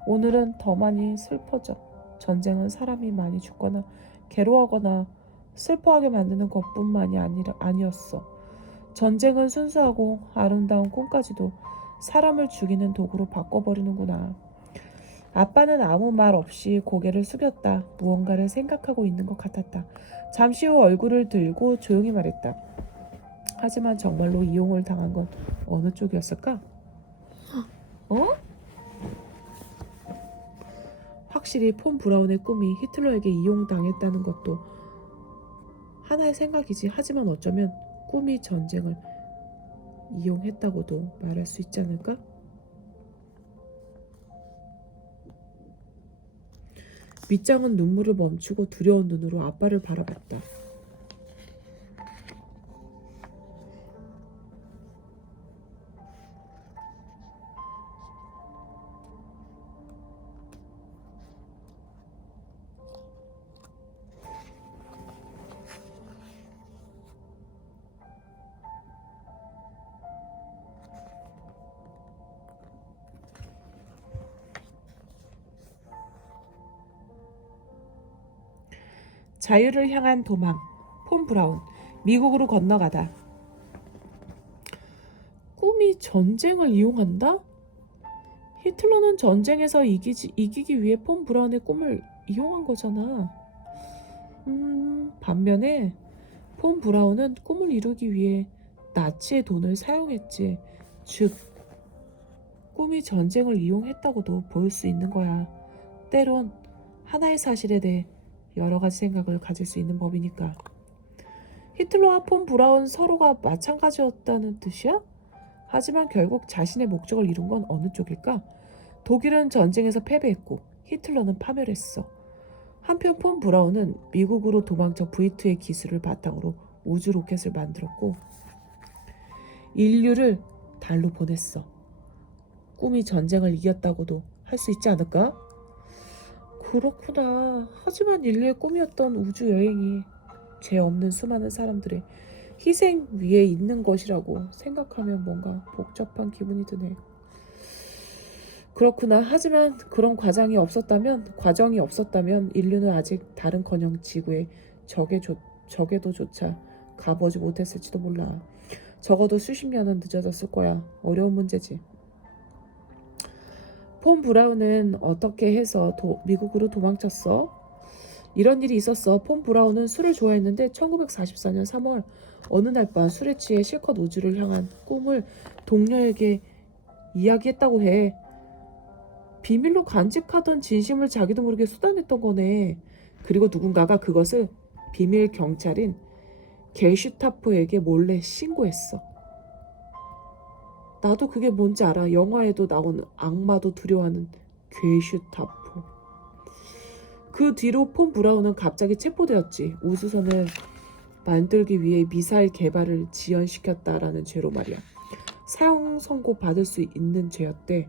오늘은 더 많이 슬퍼져. 전쟁은 사람이 많이 죽거나 괴로워하거나 슬퍼하게 만드는 것뿐만이 아니었어. 전쟁은 순수하고 아름다운 꿈까지도 사람을 죽이는 도구로 바꿔버리는구나. 아빠는 아무 말 없이 고개를 숙였다. 무언가를 생각하고 있는 것 같았다. 잠시 후 얼굴을 들고 조용히 말했다. 하지만 정말로 이용을 당한 건 어느 쪽이었을까? 어? 확실히 폰 브라운의 꿈이 히틀러에게 이용당했다는 것도 하나의 생각이지. 하지만 어쩌면 꿈이 전쟁을 이용했다고도 말할 수 있지 않을까? 밑장은 눈물을 멈추고 두려운 눈으로 아빠를 바라봤다. 자유를 향한 도망. 폰 브라운. 미국으로 건너가다. 꿈이 전쟁을 이용한다? 히틀러는 전쟁에서 이기기 위해 폰 브라운의 꿈을 이용한 거잖아. 반면에 폰 브라운은 꿈을 이루기 위해 나치의 돈을 사용했지. 즉, 꿈이 전쟁을 이용했다고도 볼 수 있는 거야. 때론 하나의 사실에 대해 여러 가지 생각을 가질 수 있는 법이니까. 히틀러와 폰 브라운 서로가 마찬가지였다는 뜻이야? 하지만 결국 자신의 목적을 이룬 건 어느 쪽일까? 독일은 전쟁에서 패배했고 히틀러는 파멸했어. 한편 폰 브라운은 미국으로 도망쳐 부이트의 기술을 바탕으로 우주 로켓을 만들었고 인류를 달로 보냈어. 꿈이 전쟁을 이겼다고도 할 수 있지 않을까? 그렇구나. 하지만 인류의 꿈이었던 우주 여행이 죄 없는 수많은 사람들의 희생 위에 있는 것이라고 생각하면 뭔가 복잡한 기분이 드네. 그렇구나. 하지만 그런 과정이 없었다면 인류는 아직 다른커녕 지구의 적에도조차 가보지 못했을지도 몰라. 적어도 수십 년은 늦어졌을 거야. 어려운 문제지. 폰 브라운은 어떻게 해서 미국으로 도망쳤어? 이런 일이 있었어. 폰 브라운은 술을 좋아했는데 1944년 3월 어느 날 밤 술에 취해 실컷 우주를 향한 꿈을 동료에게 이야기했다고 해. 비밀로 간직하던 진심을 자기도 모르게 쏟아냈던 거네. 그리고 누군가가 그것을 비밀 경찰인 게슈타포에게 몰래 신고했어. 나도 그게 뭔지 알아. 영화에도 나오는 악마도 두려워하는 게슈타포. 그 뒤로 폰 브라운은 갑자기 체포되었지. 우주선을 만들기 위해 미사일 개발을 지연시켰다라는 죄로 말이야. 사형 선고 받을 수 있는 죄였대.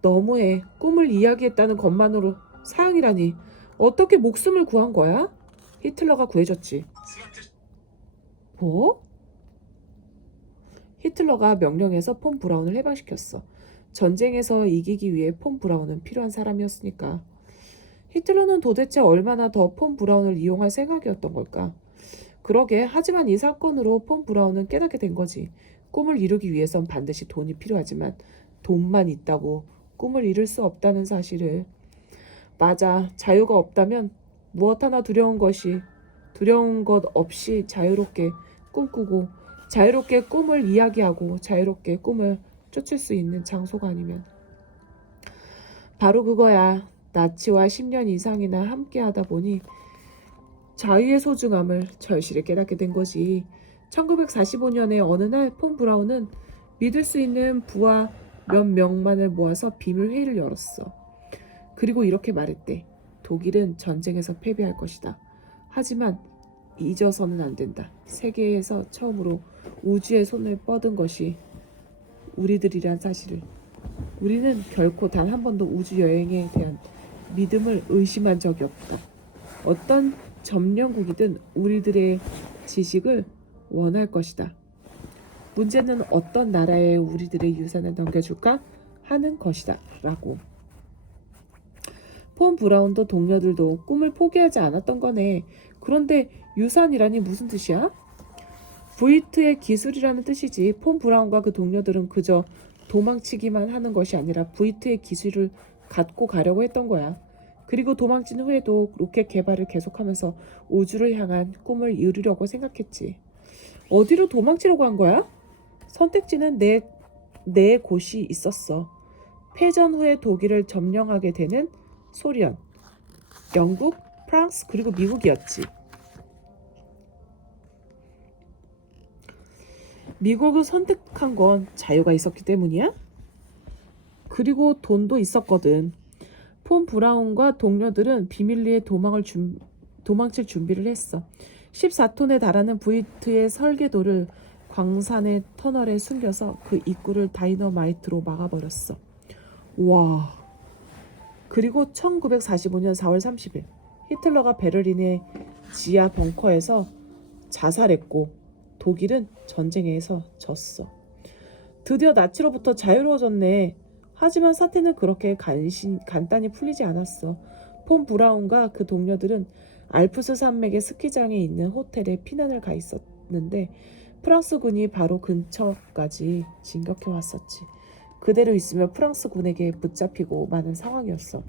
너무해. 꿈을 이야기했다는 것만으로 사형이라니. 어떻게 목숨을 구한 거야? 히틀러가 구해줬지. 뭐? 히틀러가 명령해서 폰 브라운을 해방시켰어. 전쟁에서 이기기 위해 폰 브라운은 필요한 사람이었으니까. 히틀러는 도대체 얼마나 더 폰 브라운을 이용할 생각이었던 걸까? 그러게. 하지만 이 사건으로 폰 브라운은 깨닫게 된 거지. 꿈을 이루기 위해선 반드시 돈이 필요하지만 돈만 있다고 꿈을 이룰 수 없다는 사실을. 맞아. 자유가 없다면 무엇 하나 두려운 것 없이 자유롭게 꿈꾸고 자유롭게 꿈을 이야기하고 자유롭게 꿈을 쫓을 수 있는 장소가 아니면. 바로 그거야. 나치와 10년 이상이나 함께하다 보니 자유의 소중함을 절실히 깨닫게 된 거지. 1945년에 어느 날 폰 브라운은 믿을 수 있는 부하 몇 명만을 모아서 비밀 회의를 열었어. 그리고 이렇게 말했대. 독일은 전쟁에서 패배할 것이다. 하지만 잊어서는 안 된다. 세계에서 처음으로 우주에 손을 뻗은 것이 우리들이란 사실을. 우리는 결코 단 한 번도 우주 여행에 대한 믿음을 의심한 적이 없다. 어떤 점령국이든 우리들의 지식을 원할 것이다. 문제는 어떤 나라에 우리들의 유산을 넘겨줄까 하는 것이다. 라고. 폰 브라운도 동료들도 꿈을 포기하지 않았던 거네. 그런데 유산이라니 무슨 뜻이야? 브이트의 기술이라는 뜻이지. 폰 브라운과 그 동료들은 그저 도망치기만 하는 것이 아니라 브이트의 기술을 갖고 가려고 했던 거야. 그리고 도망친 후에도 로켓 개발을 계속하면서 우주를 향한 꿈을 이루려고 생각했지. 어디로 도망치려고 한 거야? 선택지는 네 곳이 있었어. 패전 후에 독일을 점령하게 되는 소련, 영국, 프랑스 그리고 미국이었지. 미국을 선택한 건 자유가 있었기 때문이야? 그리고 돈도 있었거든. 폰 브라운과 동료들은 비밀리에 도망칠 준비를 했어. 14톤에 달하는 브이트의 설계도를 광산의 터널에 숨겨서 그 입구를 다이너마이트로 막아버렸어. 와. 그리고 1945년 4월 30일 히틀러가 베를린의 지하 벙커에서 자살했고 독일은 전쟁에서 졌어. 드디어 나치로부터 자유로워졌네. 하지만 사태는 그렇게 간단히 풀리지 않았어. 폰 브라운과 그 동료들은 알프스 산맥의 스키장에 있는 호텔에 피난을 가 있었는데 프랑스군이 바로 근처까지 진격해 왔었지. 그대로 있으면 프랑스군에게 붙잡히고 마는 상황이었어.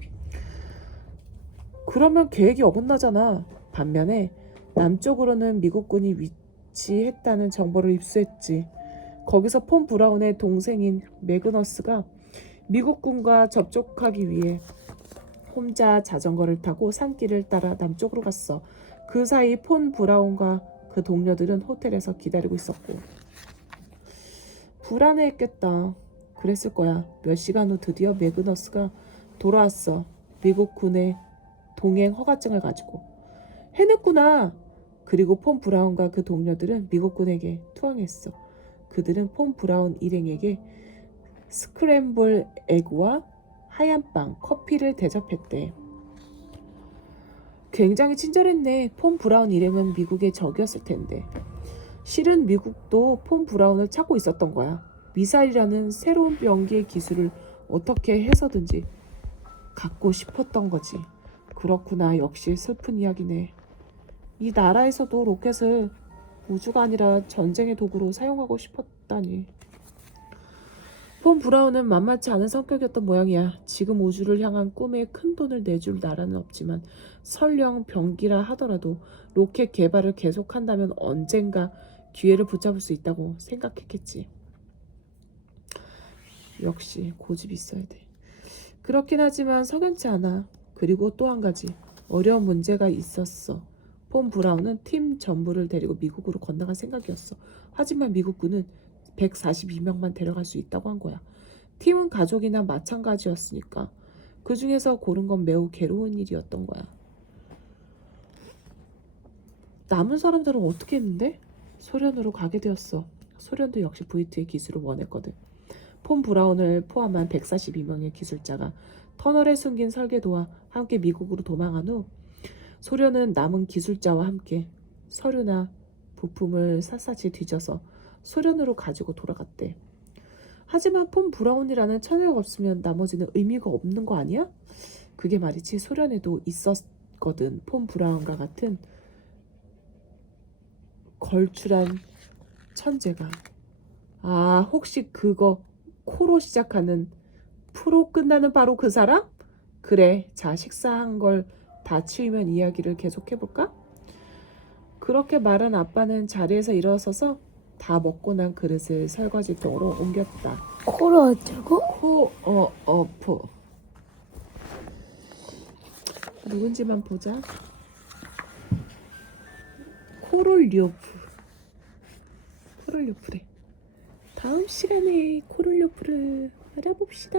그러면 계획이 어긋나잖아. 반면에 남쪽으로는 미국군이 위치했다는 정보를 입수했지. 거기서 폰 브라운의 동생인 매그너스가 미국군과 접촉하기 위해 혼자 자전거를 타고 산길을 따라 남쪽으로 갔어. 그 사이 폰 브라운과 그 동료들은 호텔에서 기다리고 있었고. 불안해했겠다. 그랬을 거야. 몇 시간 후 드디어 매그너스가 돌아왔어. 미국 군의 동행 허가증을 가지고. 해냈구나. 그리고 폰 브라운과 그 동료들은 미국 군에게 투항했어. 그들은 폰 브라운 일행에게 스크램블 에그와 하얀 빵, 커피를 대접했대. 굉장히 친절했네. 폰 브라운 일행은 미국의 적이었을 텐데. 실은 미국도 폰 브라운을 찾고 있었던 거야. 미사일이라는 새로운 병기의 기술을 어떻게 해서든지 갖고 싶었던 거지. 그렇구나. 역시 슬픈 이야기네. 이 나라에서도 로켓을 우주가 아니라 전쟁의 도구로 사용하고 싶었다니. 폰 브라운은 만만치 않은 성격이었던 모양이야. 지금 우주를 향한 꿈에 큰 돈을 내줄 나라는 없지만 설령 병기라 하더라도 로켓 개발을 계속한다면 언젠가 기회를 붙잡을 수 있다고 생각했겠지. 역시 고집이 있어야 돼. 그렇긴 하지만 석연치 않아. 그리고 또 한 가지 어려운 문제가 있었어. 폰 브라운은 팀 전부를 데리고 미국으로 건너갈 생각이었어. 하지만 미국군은 142명만 데려갈 수 있다고 한 거야. 팀은 가족이나 마찬가지였으니까 그 중에서 고른 건 매우 괴로운 일이었던 거야. 남은 사람들은 어떻게 했는데? 소련으로 가게 되었어. 소련도 역시 V2의 기술을 원했거든. 폰 브라운을 포함한 142명의 기술자가 터널에 숨긴 설계도와 함께 미국으로 도망한 후 소련은 남은 기술자와 함께 서류나 부품을 샅샅이 뒤져서 소련으로 가지고 돌아갔대. 하지만 폰 브라운이라는 천재가 없으면 나머지는 의미가 없는 거 아니야? 그게 말이지 소련에도 있었거든. 폰 브라운과 같은 걸출한 천재가. 아, 혹시 그거 코로 시작하는 프로 끝나는 바로 그 사람? 그래, 자, 식사한 걸 다 치우면 이야기를 계속해볼까? 그렇게 말한 아빠는 자리에서 일어서서 다 먹고 난 그릇을 설거지통으로 옮겼다. 코를 어쩌고? 코어어프 누군지만 보자. 코롤리오프. 코롤리오프래. 다음 시간에 코롤리오프를 알아봅시다.